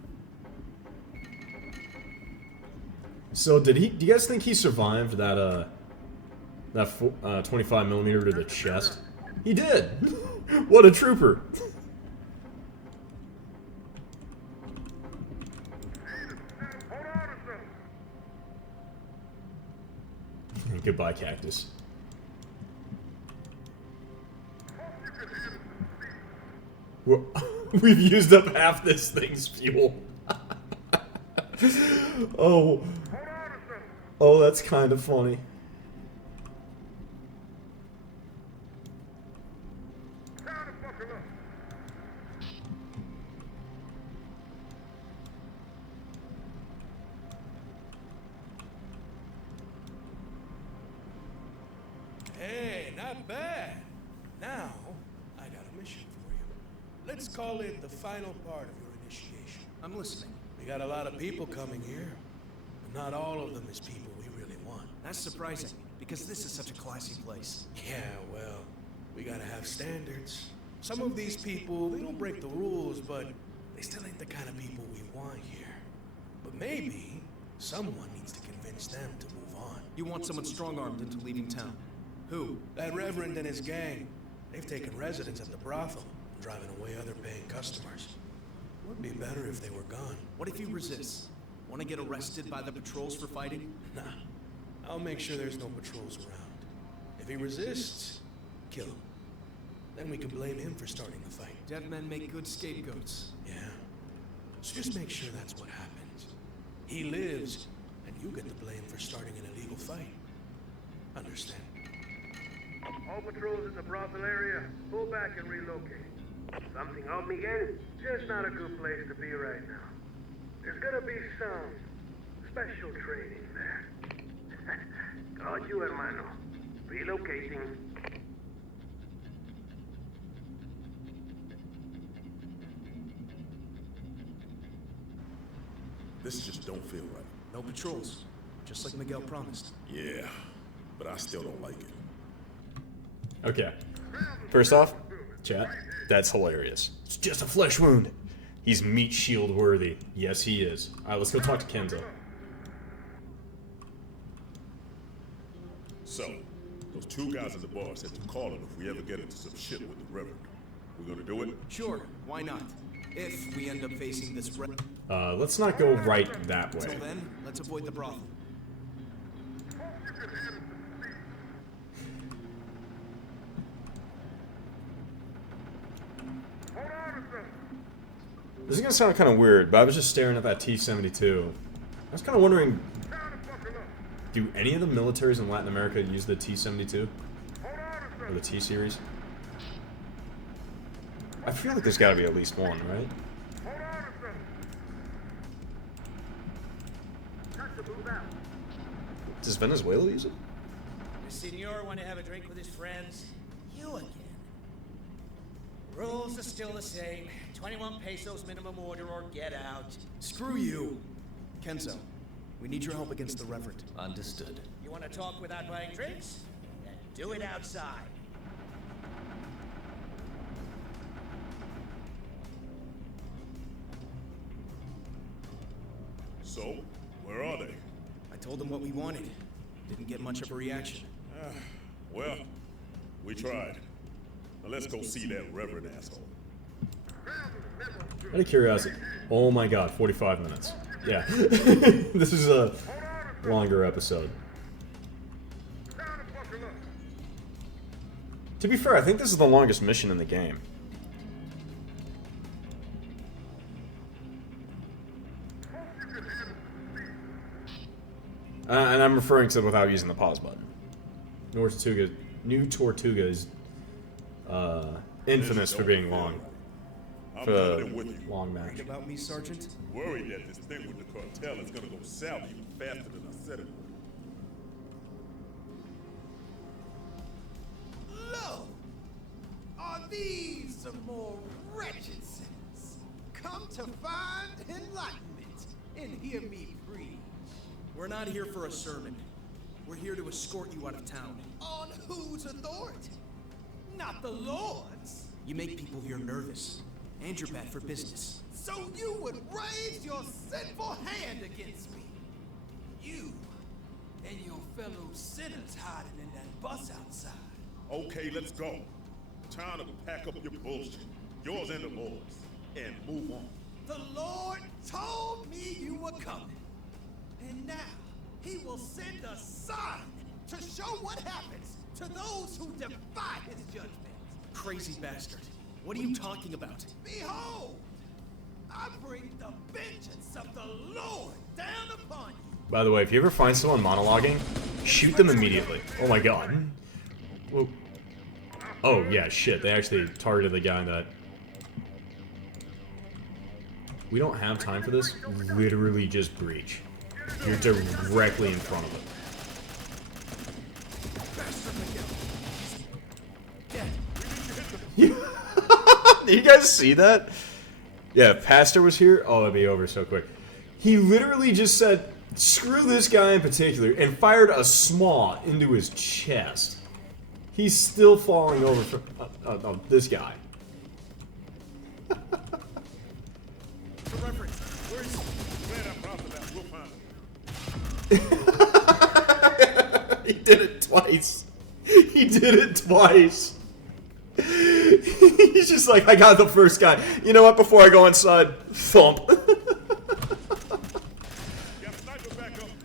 So, do you guys think he survived that 25mm to the chest? He did! What a trooper! Goodbye, cactus. We've used up half this thing's fuel. Oh. Oh, that's kind of funny. Hey, not bad. Now, I got a mission for you. Let's call it the final part of your initiation. I'm listening. We got a lot of people coming here, but not all of them is people we really want. That's surprising, because this is such a classy place. Yeah, well, we gotta have standards. Some of these people, they don't break the rules, but they still ain't the kind of people we want here. But maybe someone needs to convince them to move on. You want someone strong-armed into leaving town? Who? That Reverend and his gang. They've taken residence at the brothel and driving away other paying customers. Would be better if they were gone. What if he resists? Want to get arrested by the patrols for fighting? Nah. I'll make sure there's no patrols around. If he resists, kill him. Then we can blame him for starting the fight. Dead men make good scapegoats. Yeah. So just make sure that's what happens. He lives, and you get the blame for starting an illegal fight. Understand? All patrols in the brothel area, pull back and relocate. Something on Miguel? Just not a good place to be right now. There's gonna be some special training there. Got you, hermano. Relocating. This just don't feel right. No patrols, just like Miguel promised. Yeah, but I still don't like it. Okay. First off, chat, that's hilarious. It's just a flesh wound. He's meat shield worthy. Yes, he is. Alright, let's go talk to Kenzo. So, those two guys at the bar said to call him if we ever get into some shit with the Reverend. We gonna do it? Sure, why not? If we end up facing this let's not go right that way. Until then, let's avoid the brothel. This is gonna sound kind of weird, but I was just staring at that T-72. I was kind of wondering, do any of the militaries in Latin America use the T-72? Or the T-Series? I feel like there's gotta be at least one, right? Does Venezuela use it? The senor want to have a drink with his friends? You again. Rules are still the same. 21 pesos minimum order or get out. Screw you. Kenzo, we need your help against the Reverend. Understood. You want to talk without buying drinks? Then do it outside. So, where are they? I told them what we wanted. Didn't get much of a reaction. Well, we tried. Now let's go see that reverend asshole. Out of curiosity. Oh my god, 45 minutes. Yeah. This is a longer episode. To be fair, I think this is the longest mission in the game. And I'm referring to without using the pause button. New Tortuga is infamous for being long. For a long match. Worried about me, Sergeant? Worried that this thing with the cartel is gonna go south even faster than I said it would. Lo! Are these some more wretched sinners? Come to find enlightenment and hear me preach. We're not here for a sermon. We're here to escort you out of town. On whose authority? Not the Lord's. You make people here nervous. And you're bad for business. So you would raise your sinful hand against me. You and your fellow sinners hiding in that bus outside. Okay, let's go. Time to pack up your bullshit, yours and the Lord's, and move on. The Lord told me you were coming. And now, he will send a sign to show what happens to those who defy his judgment. Crazy bastard. What are you talking about? Behold, I bring the vengeance of the Lord down upon you. By the way, if you ever find someone monologuing, shoot them immediately. Oh my god. Whoa. Oh yeah, shit. They actually targeted the guy that... We don't have time for this. Literally just breach. You're directly in front of it. Did you guys see that? Yeah, if Pastor was here, oh, it'd be over so quick. He literally just said, screw this guy in particular, and fired a smaw into his chest. He's still falling over from... oh, this guy. The Reverend, where is he? He did it twice. He did it twice. He's just like, I got the first guy. You know what? Before I go inside, thump.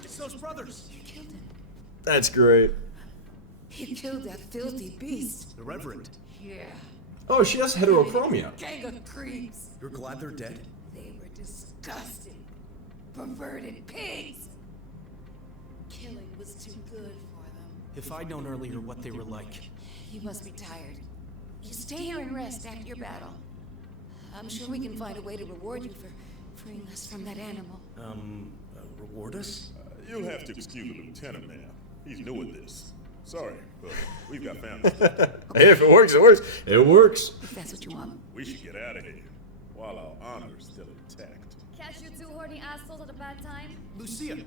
It's those brothers. You killed him. That's great. You killed that filthy beast. The Reverend. Yeah. Oh, she has heterochromia. Gang of creeps. You're glad they're dead? They were disgusting, perverted pigs. Killing was too good for them. If I'd known earlier what they were like. You must be tired. You stay here and rest after your battle. I'm sure we can find a way to reward you for freeing us from that animal. Reward us? You'll have to excuse the lieutenant, ma'am. He's new at this. Sorry, but we've got family. Hey, if it works, it works. It works. If that's what you want. We should get out of here while our honor is still intact. Catch you two horny assholes at a bad time? Lucia,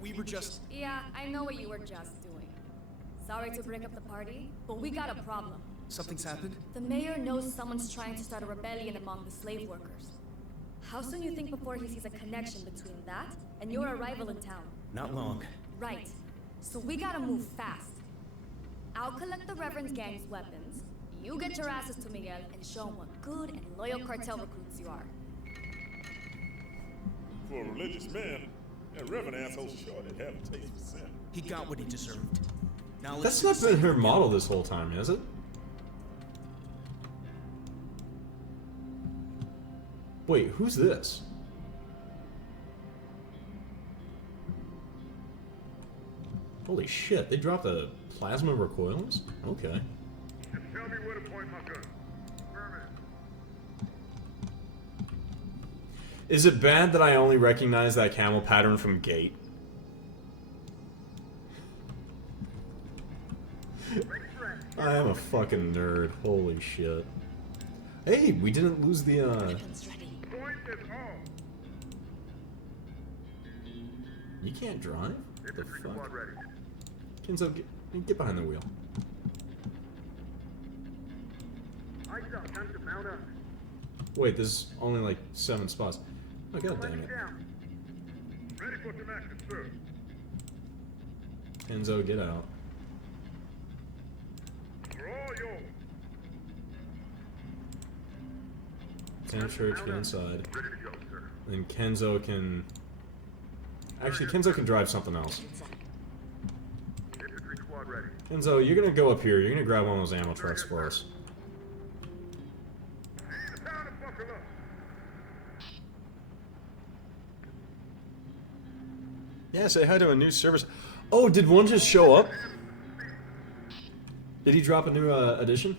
we were just... Yeah, I know what you were just doing. Sorry to break up the party, but we got a problem. Something's happened? The mayor knows someone's trying to start a rebellion among the slave workers. How soon you think before he sees a connection between that and your arrival in town? Not long. Right. So we gotta move fast. I'll collect the Reverend's gang's weapons. You get your asses to Miguel and show him what good and loyal cartel recruits you are. For a religious man, that Reverend asshole sure did have a taste for sin. He got what he deserved. Now That's not been her model this whole time, has it? Wait, who's this? Holy shit, they dropped the plasma recoils? Okay. Just tell me where to point my gun. Is it bad that I only recognize that camel pattern from Gate? I am a fucking nerd. Holy shit. Hey, we didn't lose the, You can't drive? What the fuck? Kenzo, get behind the wheel. Wait, there's only like 7 spots. Oh, god damn it. for some action, sir. Kenzo, get out. We're all yours. Church, get inside. Ready to go, sir. Then Kenzo can... Actually, Kenzo can drive something else. Infantry squad ready. Kenzo, you're gonna go up here. You're gonna grab one of those ammo trucks for us. Yeah, say hi to a new service. Oh, did one just show up? Did he drop a new addition?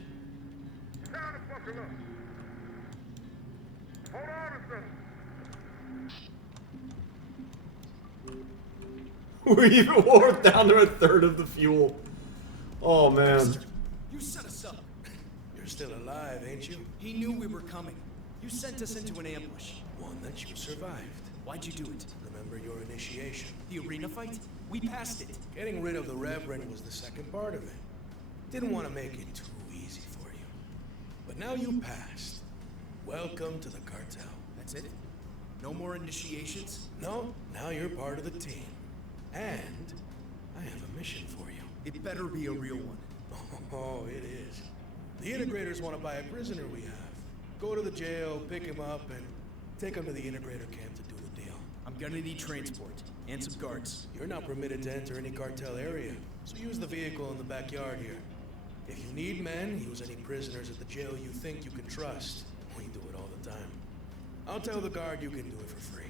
We're down to a third of the fuel. Oh man. You set us up. You're still alive, ain't you? He knew we were coming. You sent us into an ambush. One that you survived. Why'd you do it? Remember your initiation. The arena fight? We passed it. Getting rid of the Reverend was the second part of it. Didn't want to make it too easy for you. But now you passed. Welcome to the cartel. That's it? No more initiations? No, now you're part of the team. And I have a mission for you. It better be a real one. Oh, it is. The integrators want to buy a prisoner we have. Go to the jail, pick him up, and take him to the integrator camp to do the deal. I'm gonna need transport and some guards. You're not permitted to enter any cartel area, so use the vehicle in the backyard here. If you need men, use any prisoners at the jail you think you can trust. We do it all the time. I'll tell the guard you can do it for free.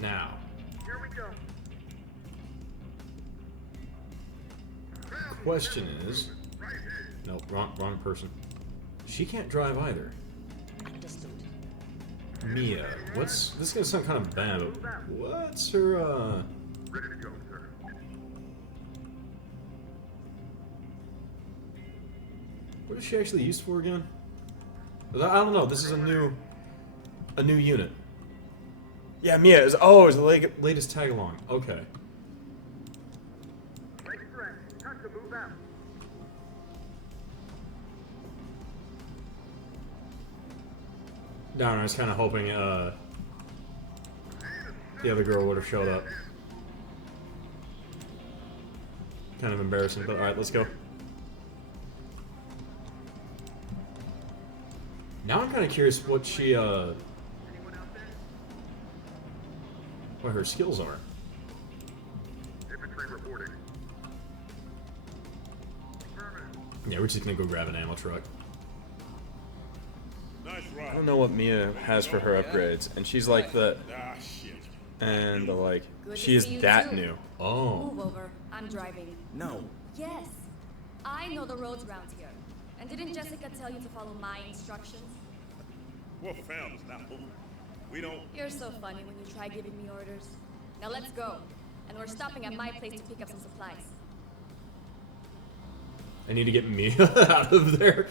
Now. Here we go. Question is... Nope, wrong person. She can't drive either. Mia, what's... This is gonna sound kind of bad, but what's her, Ready to go, sir. What is she actually used for again? I don't know, this is a new unit. Yeah, Mia is... Oh, it's the latest tag-along. Okay. Ready for action. Time to move out. Down, I was kind of hoping, the other girl would have showed up. Kind of embarrassing, but alright, let's go. Now I'm kind of curious what she, what her skills are. Infantry reporting. Yeah, we're just gonna go grab an ammo truck. Nice ride. I don't know what Mia has for her upgrades, and she's like the... Ah, shit. And the like, Good she to is see you that too. new. Oh. Move over. I'm driving. No. Yes. I know the roads around here. And didn't Jessica tell you to follow my instructions? What found is not moving. We don't... You're so funny when you try giving me orders. Now let's go. And we're stopping at my place to pick up some supplies. I need to get Mia out of there.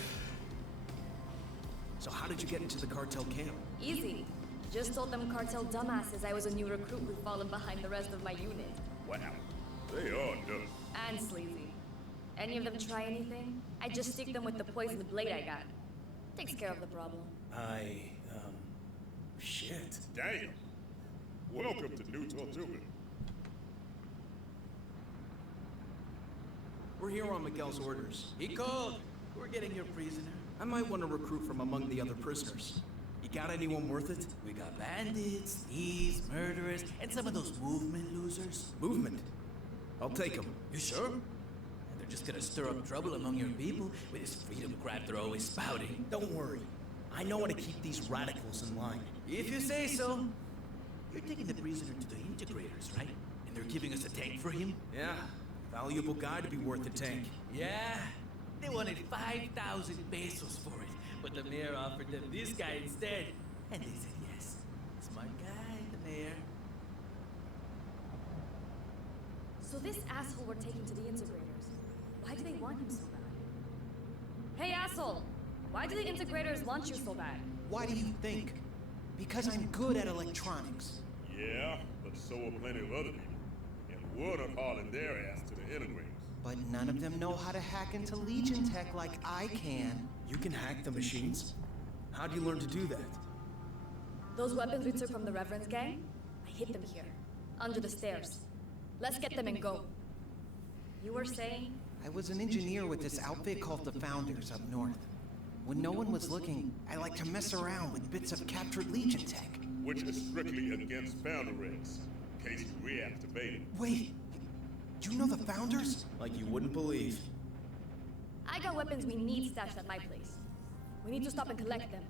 So how did you get into the cartel camp? Easy. Just told them cartel dumbasses I was a new recruit who'd fallen behind the rest of my unit. Wow. They are dumb. And sleazy. Any of them try anything? I just stick them with the poisoned blade I got. Takes care of the problem. Shit. Damn. Welcome to New Tortuga. We're here on Miguel's orders. He called. We're getting your prisoner. I might want to recruit from among the other prisoners. You got anyone worth it? We got bandits, thieves, murderers, and some of those movement losers. Movement? I'll take them. You sure? And they're just gonna stir up trouble among your people with this freedom crap they're always spouting. Don't worry. I know how to keep these radicals in line. If you say so. You're taking the prisoner to the integrators, right? And they're giving us a tank for him? Yeah. Valuable guy to be worth a tank. Yeah. They wanted 5,000 pesos for it, but the mayor offered them this guy instead. And they said yes. Smart guy, the mayor. So this asshole we're taking to the integrators, why do they want him so bad? Hey asshole! Why do the integrators want you so bad? Why do you think? Because I'm good at electronics. Yeah, but so are plenty of other people. And one are hauling their ass to the integrators. But none of them know how to hack into Legion tech like I can. You can hack the machines? How'd you learn to do that? Those weapons we took from the Reverend's gang, I hid them here, under the stairs. Let's get them and go. You were saying? I was an engineer with this outfit called the Founders up north. When no one was looking, I like to mess around with bits of captured Legion tech. Which is strictly against Founder Regs, in case you reactivate it. Wait, you know the Founders? Like you wouldn't believe. I got weapons we need stashed at my place. We need to stop and collect them.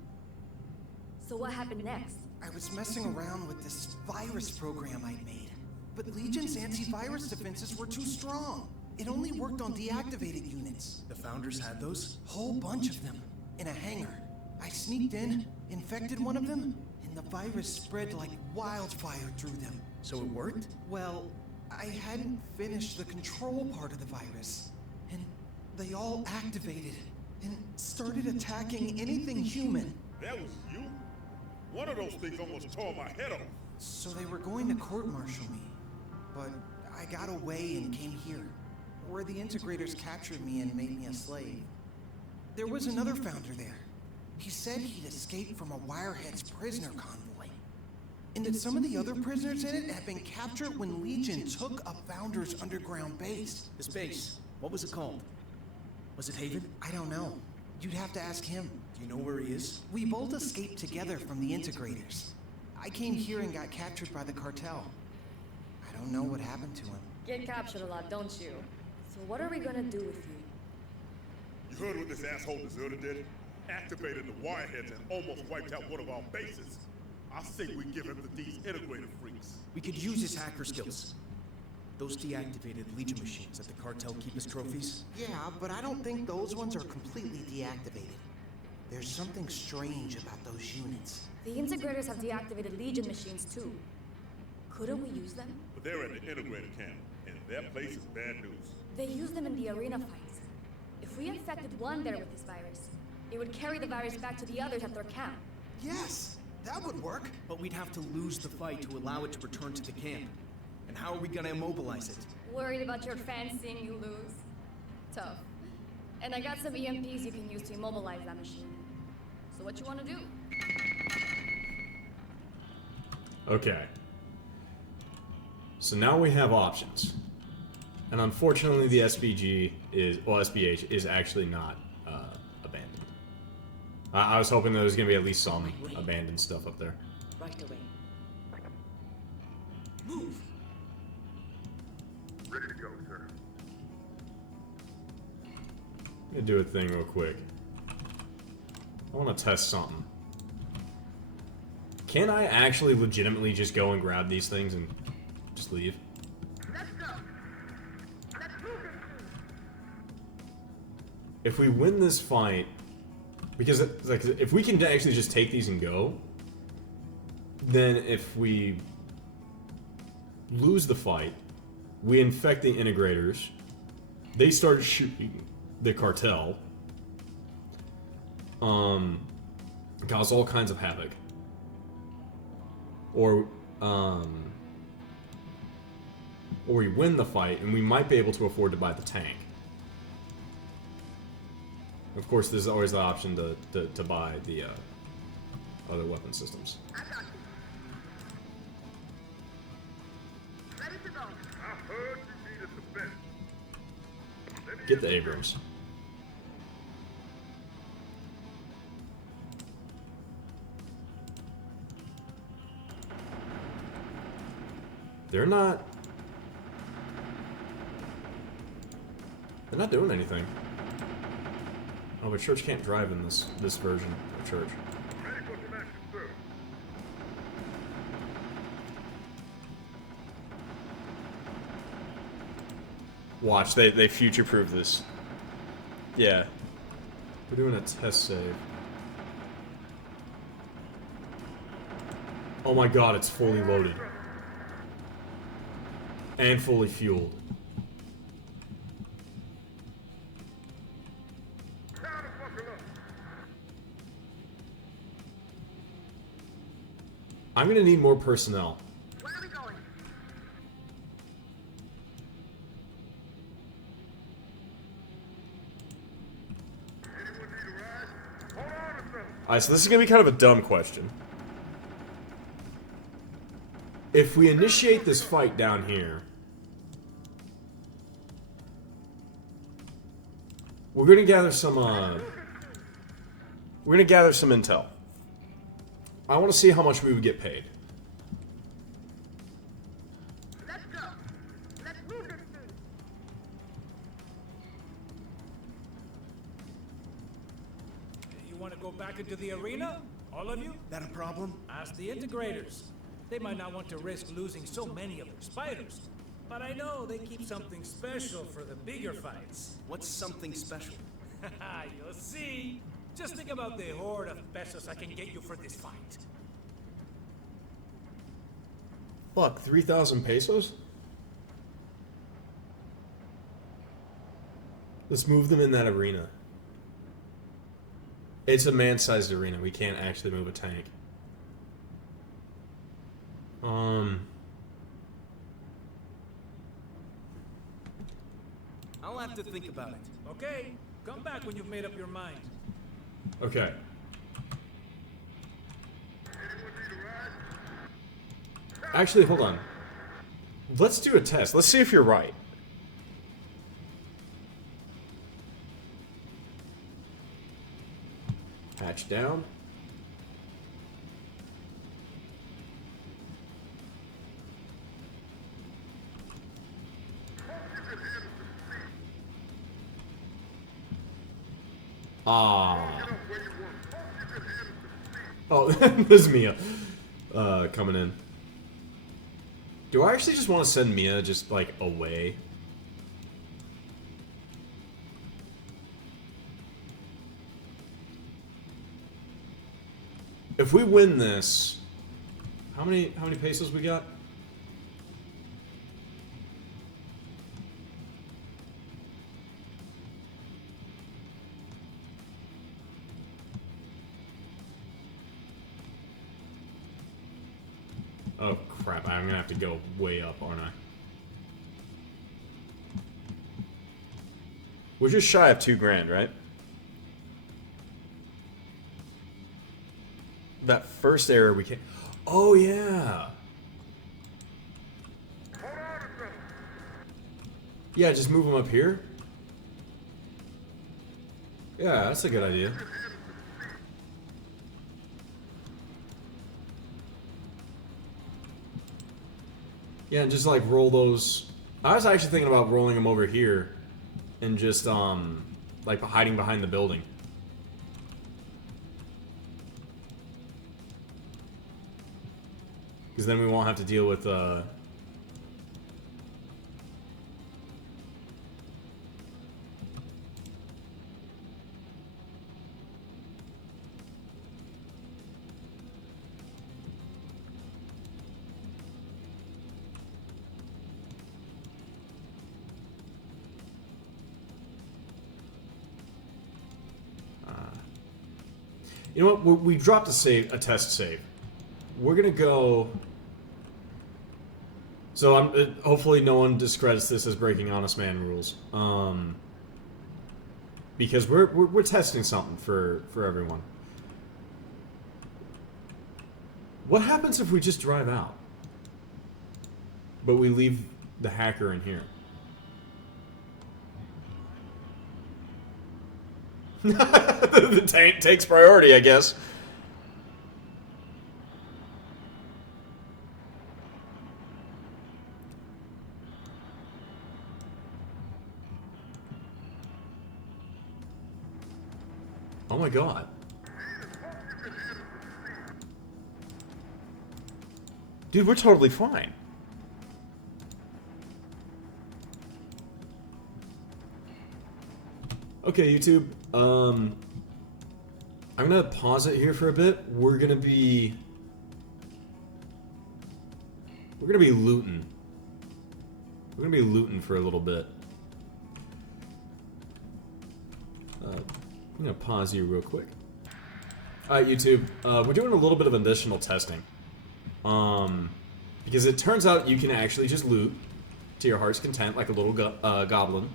So what happened next? I was messing around with this virus program I'd made. But Legion's antivirus defenses were too strong. It only worked on deactivated units. The Founders had those? Whole bunch of them, in a hangar. I sneaked in, infected one of them, and the virus spread like wildfire through them. So it worked? Well, I hadn't finished the control part of the virus. And they all activated and started attacking anything human. That was you? One of those things almost tore my head off. So they were going to court-martial me. But I got away and came here, where the integrators captured me and made me a slave. There was another Founder there. He said he'd escaped from a Wirehead's prisoner convoy. And that some of the other prisoners in it had been captured when Legion took a Founder's underground base. This base, what was it called? Was it Haven? I don't know. You'd have to ask him. Do you know where he is? We both escaped together from the integrators. I came here and got captured by the cartel. I don't know what happened to him. Get captured a lot, don't you? So what are we gonna do with you? You heard what this asshole deserter did? Activated the Wireheads and almost wiped out one of our bases. I say we give him to these integrator freaks. We could use his hacker skills. Those deactivated Legion machines that the cartel keep as trophies? Yeah, but I don't think those ones are completely deactivated. There's something strange about those units. The integrators have deactivated Legion machines too. Couldn't we use them? But they're at the integrator camp, and their place is bad news. They use them in the arena fights. If we infected one there with this virus, it would carry the virus back to the others at their camp. Yes, that would work. But we'd have to lose the fight to allow it to return to the camp. And how are we gonna immobilize it? Worried about your fans seeing you lose? Tough. And I got some EMPs you can use to immobilize that machine. So what you want to do? Okay. So now we have options. And unfortunately the SBH is actually not abandoned. I was hoping there was going to be at least some abandoned stuff up there. Right away. Move! Ready to go, sir. Let me do a thing real quick. I want to test something. Can I actually legitimately just go and grab these things and just leave? Let's go. Let's move it. If we win this fight, because like if we can actually just take these and go, then if we lose the fight, we infect the integrators, they start shooting the cartel, cause all kinds of havoc, or we win the fight and we might be able to afford to buy the tank. Of course, there's always the option to buy the other weapon systems. I got you. Ready to go. I heard you needed the best. Get the Abrams. They're not doing anything. Oh, but Church can't drive in this version of Church. Ready for some action, sir. Watch, they future-proof this. Yeah. We're doing a test save. Oh my god, it's fully loaded. And fully fueled. I'm gonna need more personnel. Where are we going? Alright, so this is gonna be kind of a dumb question. if we initiate this fight down here, we're gonna gather some intel. I want to see how much we would get paid. Let's go. Let's move this thing. You want to go back into the arena? All of you? That a problem? Ask the integrators. They might not want to risk losing so many of their spiders. But I know they keep something special for the bigger fights. What's something special? You'll see. Just think about the horde of pesos I can get you for this fight. Fuck, 3,000 pesos? Let's move them in that arena. It's a man-sized arena. We can't actually move a tank. I'll have to think about it. Okay, come back when you've made up your mind. Okay. Actually, hold on. Let's do a test. Let's see if you're right. Hatch down. Ah. Oh, there's Mia coming in. Do I actually just want to send Mia just, like, away? If we win this, how many pesos we got? Oh crap, I'm gonna have to go way up, aren't I? We're just shy of $2,000, right? That first error we can't... Oh, yeah! Yeah, just move them up here? Yeah, that's a good idea. Yeah, and just like roll those... I was actually thinking about rolling them over here and just, like hiding behind the building. Because then we won't have to deal with, you know what? We dropped a test save. We're gonna go. So hopefully no one discredits this as breaking honest man rules. Because we're testing something for everyone. What happens if we just drive out, but we leave the hacker in here? The tank takes priority, I guess. Oh my god. Dude, we're totally fine. Okay, YouTube. I'm gonna pause it here for a bit. We're gonna be looting. We're gonna be looting for a little bit. I'm gonna pause you real quick. Alright, YouTube. We're doing a little bit of additional testing. Because it turns out you can actually just loot to your heart's content like a little goblin.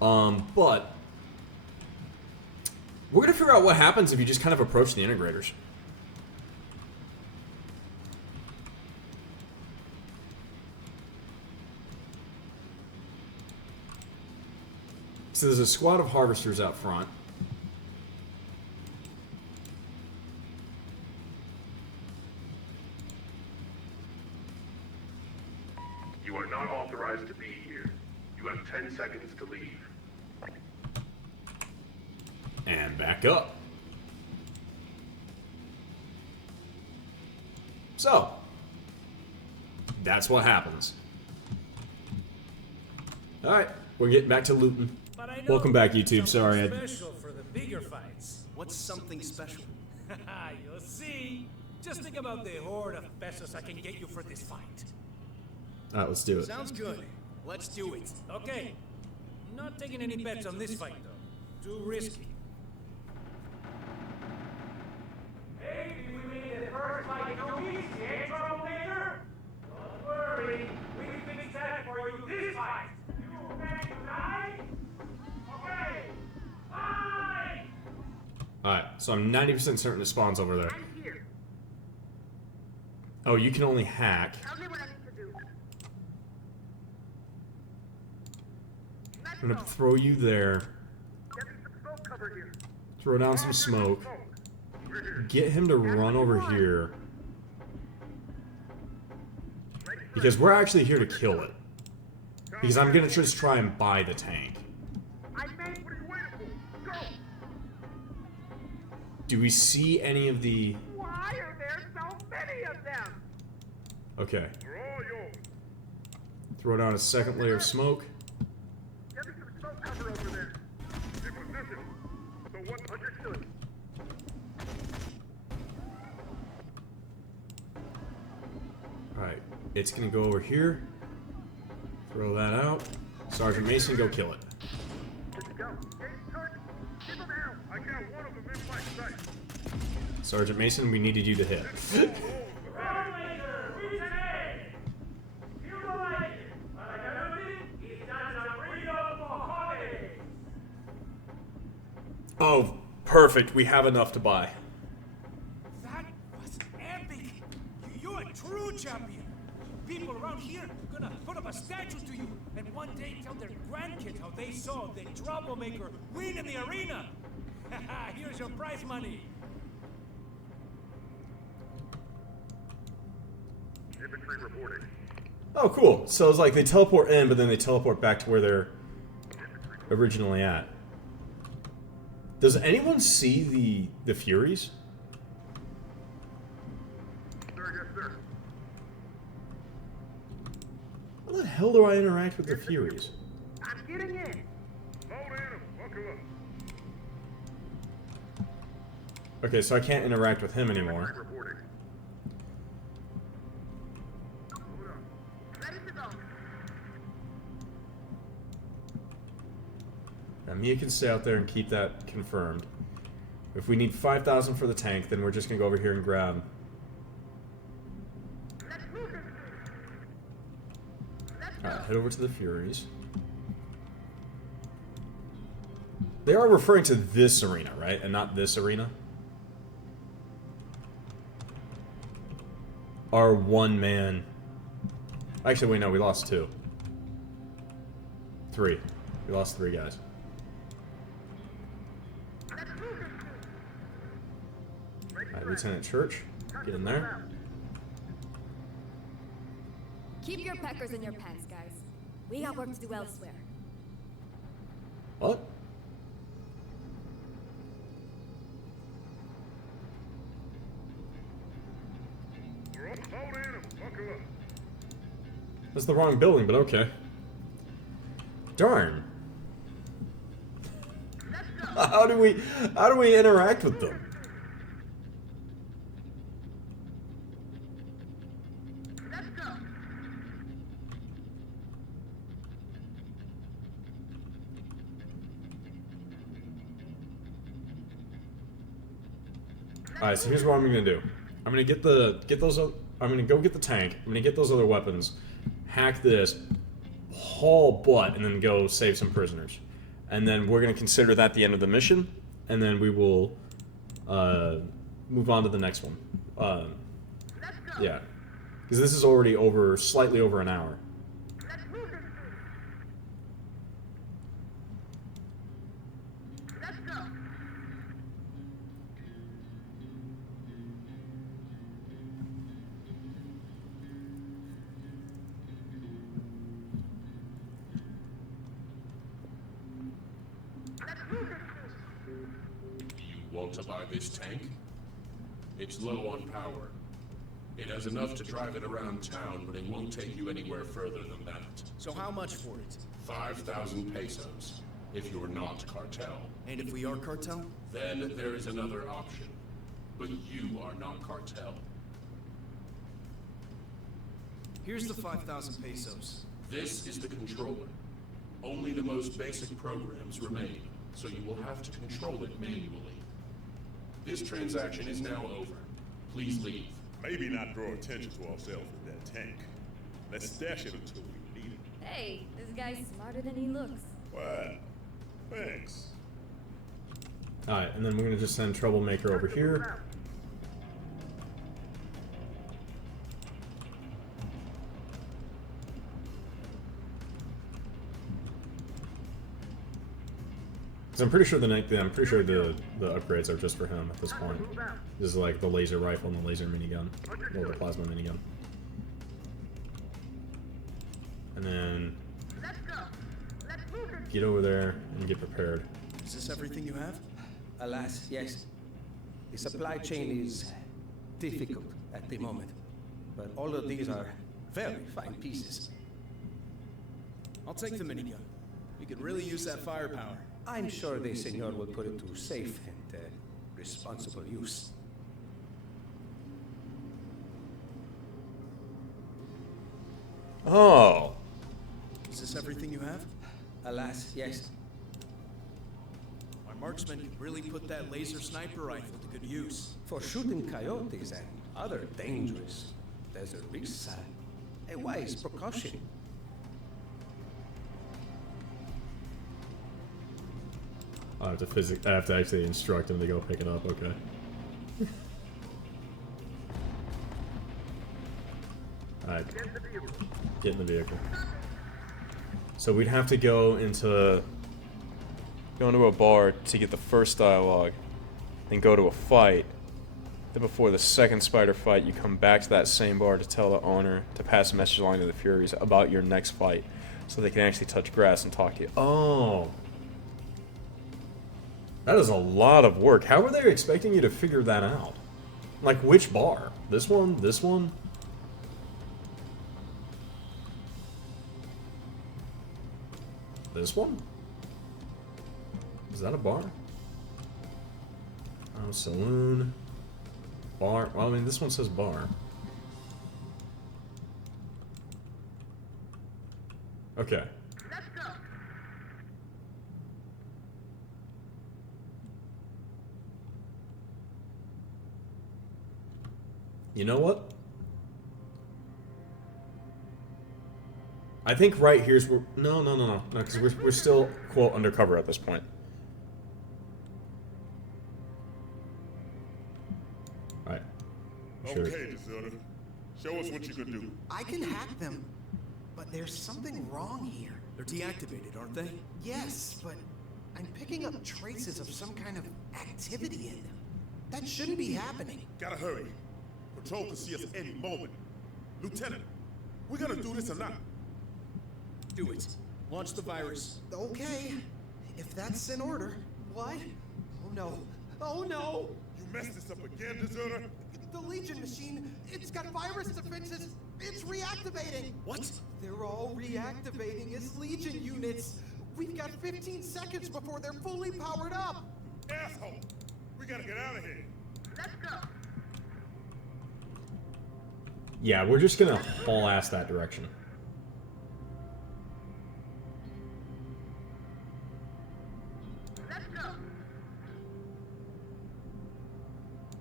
But we're gonna figure out what happens if you just kind of approach the integrators. So there's a squad of harvesters out front. You are not authorized to be here. You have 10 seconds to leave. And back up. So, that's what happens. Alright, we're getting back to looting. Welcome back, YouTube. Sorry, I... Special for the bigger fights. What's something special? You'll see. Just think about the horde of pesos I can get you for this fight. Alright, let's do it. Sounds good. Let's do it. Okay. Not taking any bets on this fight, though. Too risky. Hey, did we make the first fight no easy, eh, troublemaker? Don't worry. We can fix that for you this fight. You ready to die? Okay. Bye! Alright, so I'm 90% certain it spawns over there. Oh, you can only hack. I'm gonna throw you there. Throw down some smoke. Get him to run over here. Because we're actually here to kill it. Because I'm gonna just try and buy the tank. Do we see any of the... Why are there so many of them? Okay. Throw down a second layer of smoke. Get me some smoke cover over there. In position. So what understood? Alright, it's gonna go over here. Throw that out. Sergeant Mason, go kill it. Sergeant Mason, we needed you to hit. Oh, perfect. We have enough to buy. That was epic! You're a true champion! People around here are gonna put up a statue to you, and one day tell their grandkids how they saw the troublemaker win in the arena! Here's your prize money! Infantry reporting. Oh, cool. So it's like they teleport in, but then they teleport back to where they're originally at. Does anyone see the Furies? Sir, yes, sir. How the hell do I interact with the Furies? I'm getting in. Hold in, buckle up. Okay, so I can't interact with him anymore. Reporting. Ready to go. Now, Mia can stay out there and keep that confirmed. If we need 5,000 for the tank, then we're just gonna go over here and grab. Alright, head over to the Furies. They are referring to this arena, right? And not this arena? Our one man. Actually, wait, no, we lost 2. 3. We lost 3 guys. Alright, Lieutenant Church, get in there. Keep your peckers in your pants, guys. We got work to do elsewhere. What? Hold in, buckle up. That's the wrong building, but okay. Darn. How do we interact with them? Alright, so here's what I'm gonna do. I'm gonna I'm gonna go get the tank. I'm gonna get those other weapons, hack this, haul butt, and then go save some prisoners. And then we're gonna consider that the end of the mission, and then we will move on to the next one. Yeah, because this is already slightly over an hour. You want to buy this tank? It's low on power. It has enough to drive it around town, but it won't take you anywhere further than that. So how much for it? 5,000 pesos, if you're not cartel. And if we are cartel? Then there is another option. But you are not cartel. Here's the 5,000 pesos. This is the controller. Only the most basic programs remain, so you will have to control it manually. This transaction is now over. Please leave. Maybe not draw attention to ourselves with that tank. Let's stash it until we need it. Hey, this guy's smarter than he looks. Well, thanks. Alright, and then we're gonna just send Troublemaker over here. Because I'm pretty sure the upgrades are just for him at this point. This is like the laser rifle and the laser minigun, or the plasma minigun. And then get over there and get prepared. Is this everything you have? Alas, yes. The supply chain is difficult at the moment, but all of these are very fine pieces. I'll take the minigun. We could really use that firepower. I'm sure the senor will put it to safe and responsible use. Oh. Is this everything you have? Alas, yes. My marksman could really put that laser sniper rifle to good use. For shooting coyotes and other dangerous desert beasts, a wise precaution. I have to actually instruct him to go pick it up, okay. Alright. Get in the vehicle. So we'd have to go into a bar to get the first dialogue, then go to a fight. Then before the second spider fight, you come back to that same bar to tell the owner to pass a message along to the Furies about your next fight, so they can actually touch grass and talk to you. Oh. That is a lot of work. How were they expecting you to figure that out? Like, which bar? This one? This one? This one? Is that a bar? Oh, saloon. Bar. Well, I mean, this one says bar. Okay. You know what? I think right here's where... No, because we're still, quote, undercover at this point. Alright. Sure. Okay, deserter. Show us what you can do. I can hack them, but there's something wrong here. They're deactivated, aren't they? Yes, but I'm picking up traces of some kind of activity in them. That shouldn't be happening. Gotta hurry. Patrol can see us any moment. Lieutenant, we gonna do this or not? Do it. Launch the virus. Okay, if that's in order. What? Oh no. Oh no! You messed this up again, deserter? The Legion machine, it's got virus defenses. It's reactivating. What? They're all reactivating as Legion units. We've got 15 seconds before they're fully powered up. Asshole! We gotta get out of here. Let's go. Yeah, we're just gonna haul ass that direction. Let's go.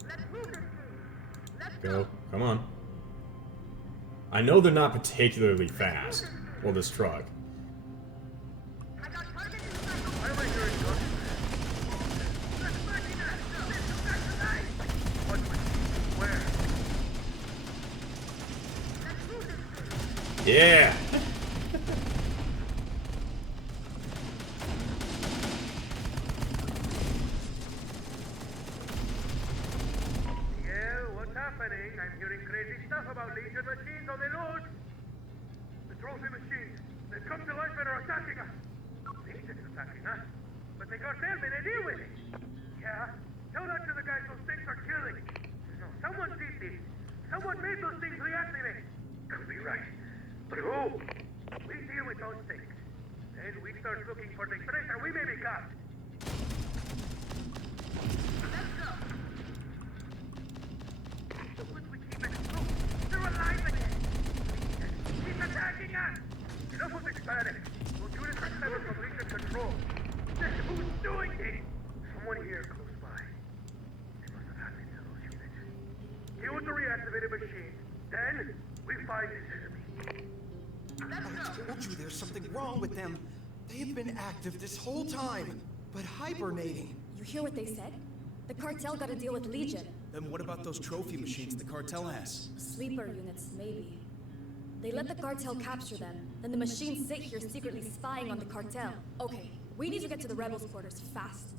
Let's move this. Let's Go. Come on. I know they're not particularly fast. Well, this truck. I got target in sight. Why am I hearing guns? Let's back in that. Let's come back tonight. What? Where? Let's move this. Yeah! Yeah, what's happening? I'm hearing crazy stuff about Legion machines on the loose. The trophy machines. They've come to life and are attacking us. Legion's attacking us? But But the cartel made a deal with it. Yeah? Tell that to the guys those things are killing. No, someone did this. Someone made those things reactivate. Could be right. But who? We deal with those things. Then we start looking for the treasure we maybe got. Let's go. The ones we keep in the group, they're alive again. He's attacking us. Enough of this panic. We'll do this for complete control. Who's doing it? Someone here close by. They must have happened to those units. Deal with the reactivated machine. Then we find this enemy. I told you there's something wrong with them. They have been active this whole time, but hibernating. You hear what they said? The cartel got to deal with Legion. Then what about those trophy machines the cartel has? Sleeper units, maybe. They let the cartel capture them, then the machines sit here secretly spying on the cartel. Okay, we need to get to the rebels' quarters fast.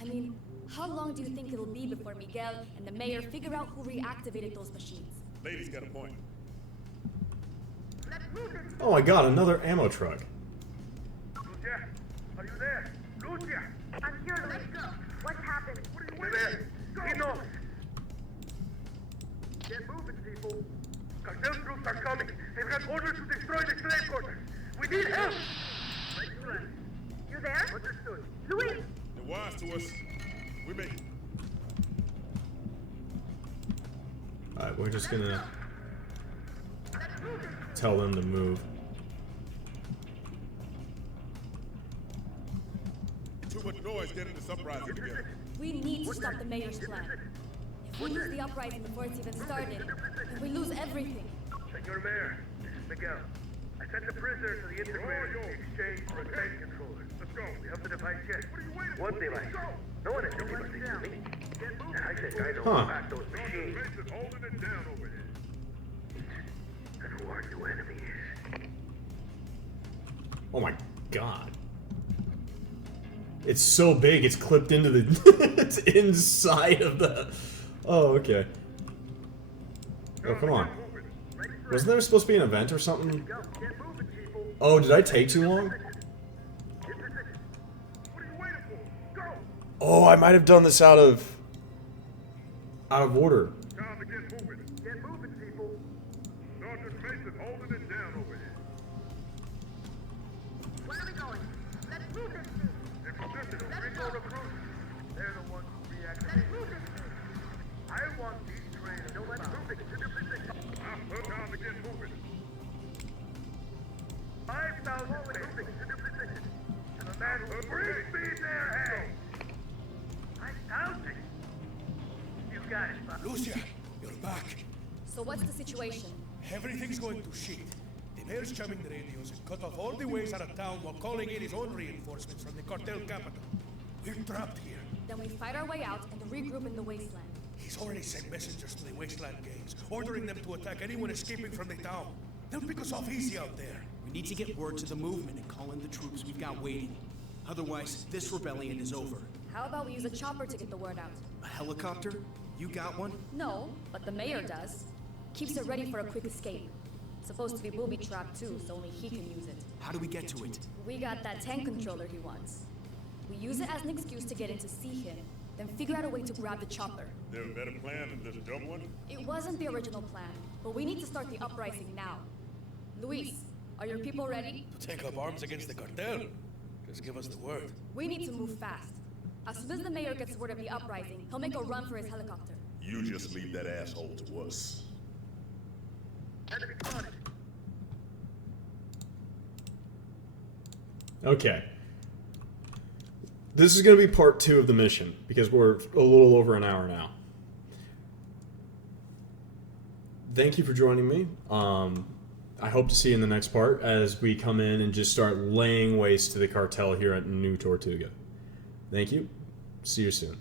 I mean, how long do you think it'll be before Miguel and the mayor figure out who reactivated those machines? Lady's got a point. Oh my god, another ammo truck. Lucia, are you there? Lucia! I'm here, let's go. What's happened? We're there. He knows. Get moving, people. Cartel troops are coming. They've got orders to destroy the slave quarters. We need help. You there? Understood. Luis! They're wise to us. We make it. Alright, we're just gonna tell them to move. Too much noise getting this uprising together. We need to stop the mayor's plan. If we lose the uprising before it's even started, then we lose everything. Senor Mayor, this is Miguel. I sent the prisoner to the integrator in exchange for a tank controller. Let's go. We have the device yet. What device? No one has anything to me. I think I know about those machines. Holding it down over here. And who our new enemy is. Oh my god. It's so big, it's clipped into the... it's inside of the... Oh, okay. Oh, come on. Wasn't there supposed to be an event or something? Oh, did I take too long? Oh, I might have done this out of order. Time to get moving. Get moving, people. Sergeant Mason holding it down over here. Where are we going? Let's move this thing. In position. Repo recruits. They're the ones who reactivate. Let's move this thing. I want these trains. No one's moving to their position. Time to get moving. 5,000 moving to their position. To the man who brings me their head. 5,000? You got it, Bob. Lucia, you're back. So what's the situation? Everything's going to shit. The mayor's jamming the radios and cut off all the ways out of town while calling in his own reinforcements from the cartel capital. We're trapped here. Then we fight our way out and regroup in the wasteland. He's already sent messengers to the wasteland gangs, ordering them to attack anyone escaping from the town. They'll pick us off easy out there. We need to get word to the movement and call in the troops we've got waiting. Otherwise, this rebellion is over. How about we use a chopper to get the word out? A helicopter? You got one? No, but the mayor does. Keeps it ready for a quick escape. Supposed to be booby-trapped too, so only he can use it. How do we get to it? We got that tank controller he wants. We use it as an excuse to get in to see him, then figure out a way to grab the chopper. There a better plan than this dumb one? It wasn't the original plan, but we need to start the uprising now. Luis, are your people ready? To take up arms against the cartel? Just give us the word. We need to move fast. As soon as the mayor gets word of the uprising, he'll make a run for his helicopter. You just leave that asshole to us. Okay. This is going to be part 2 of the mission, because we're a little over an hour now. Thank you for joining me. I hope to see you in the next part as we come in and just start laying waste to the cartel here at New Tortuga. Thank you. See you soon.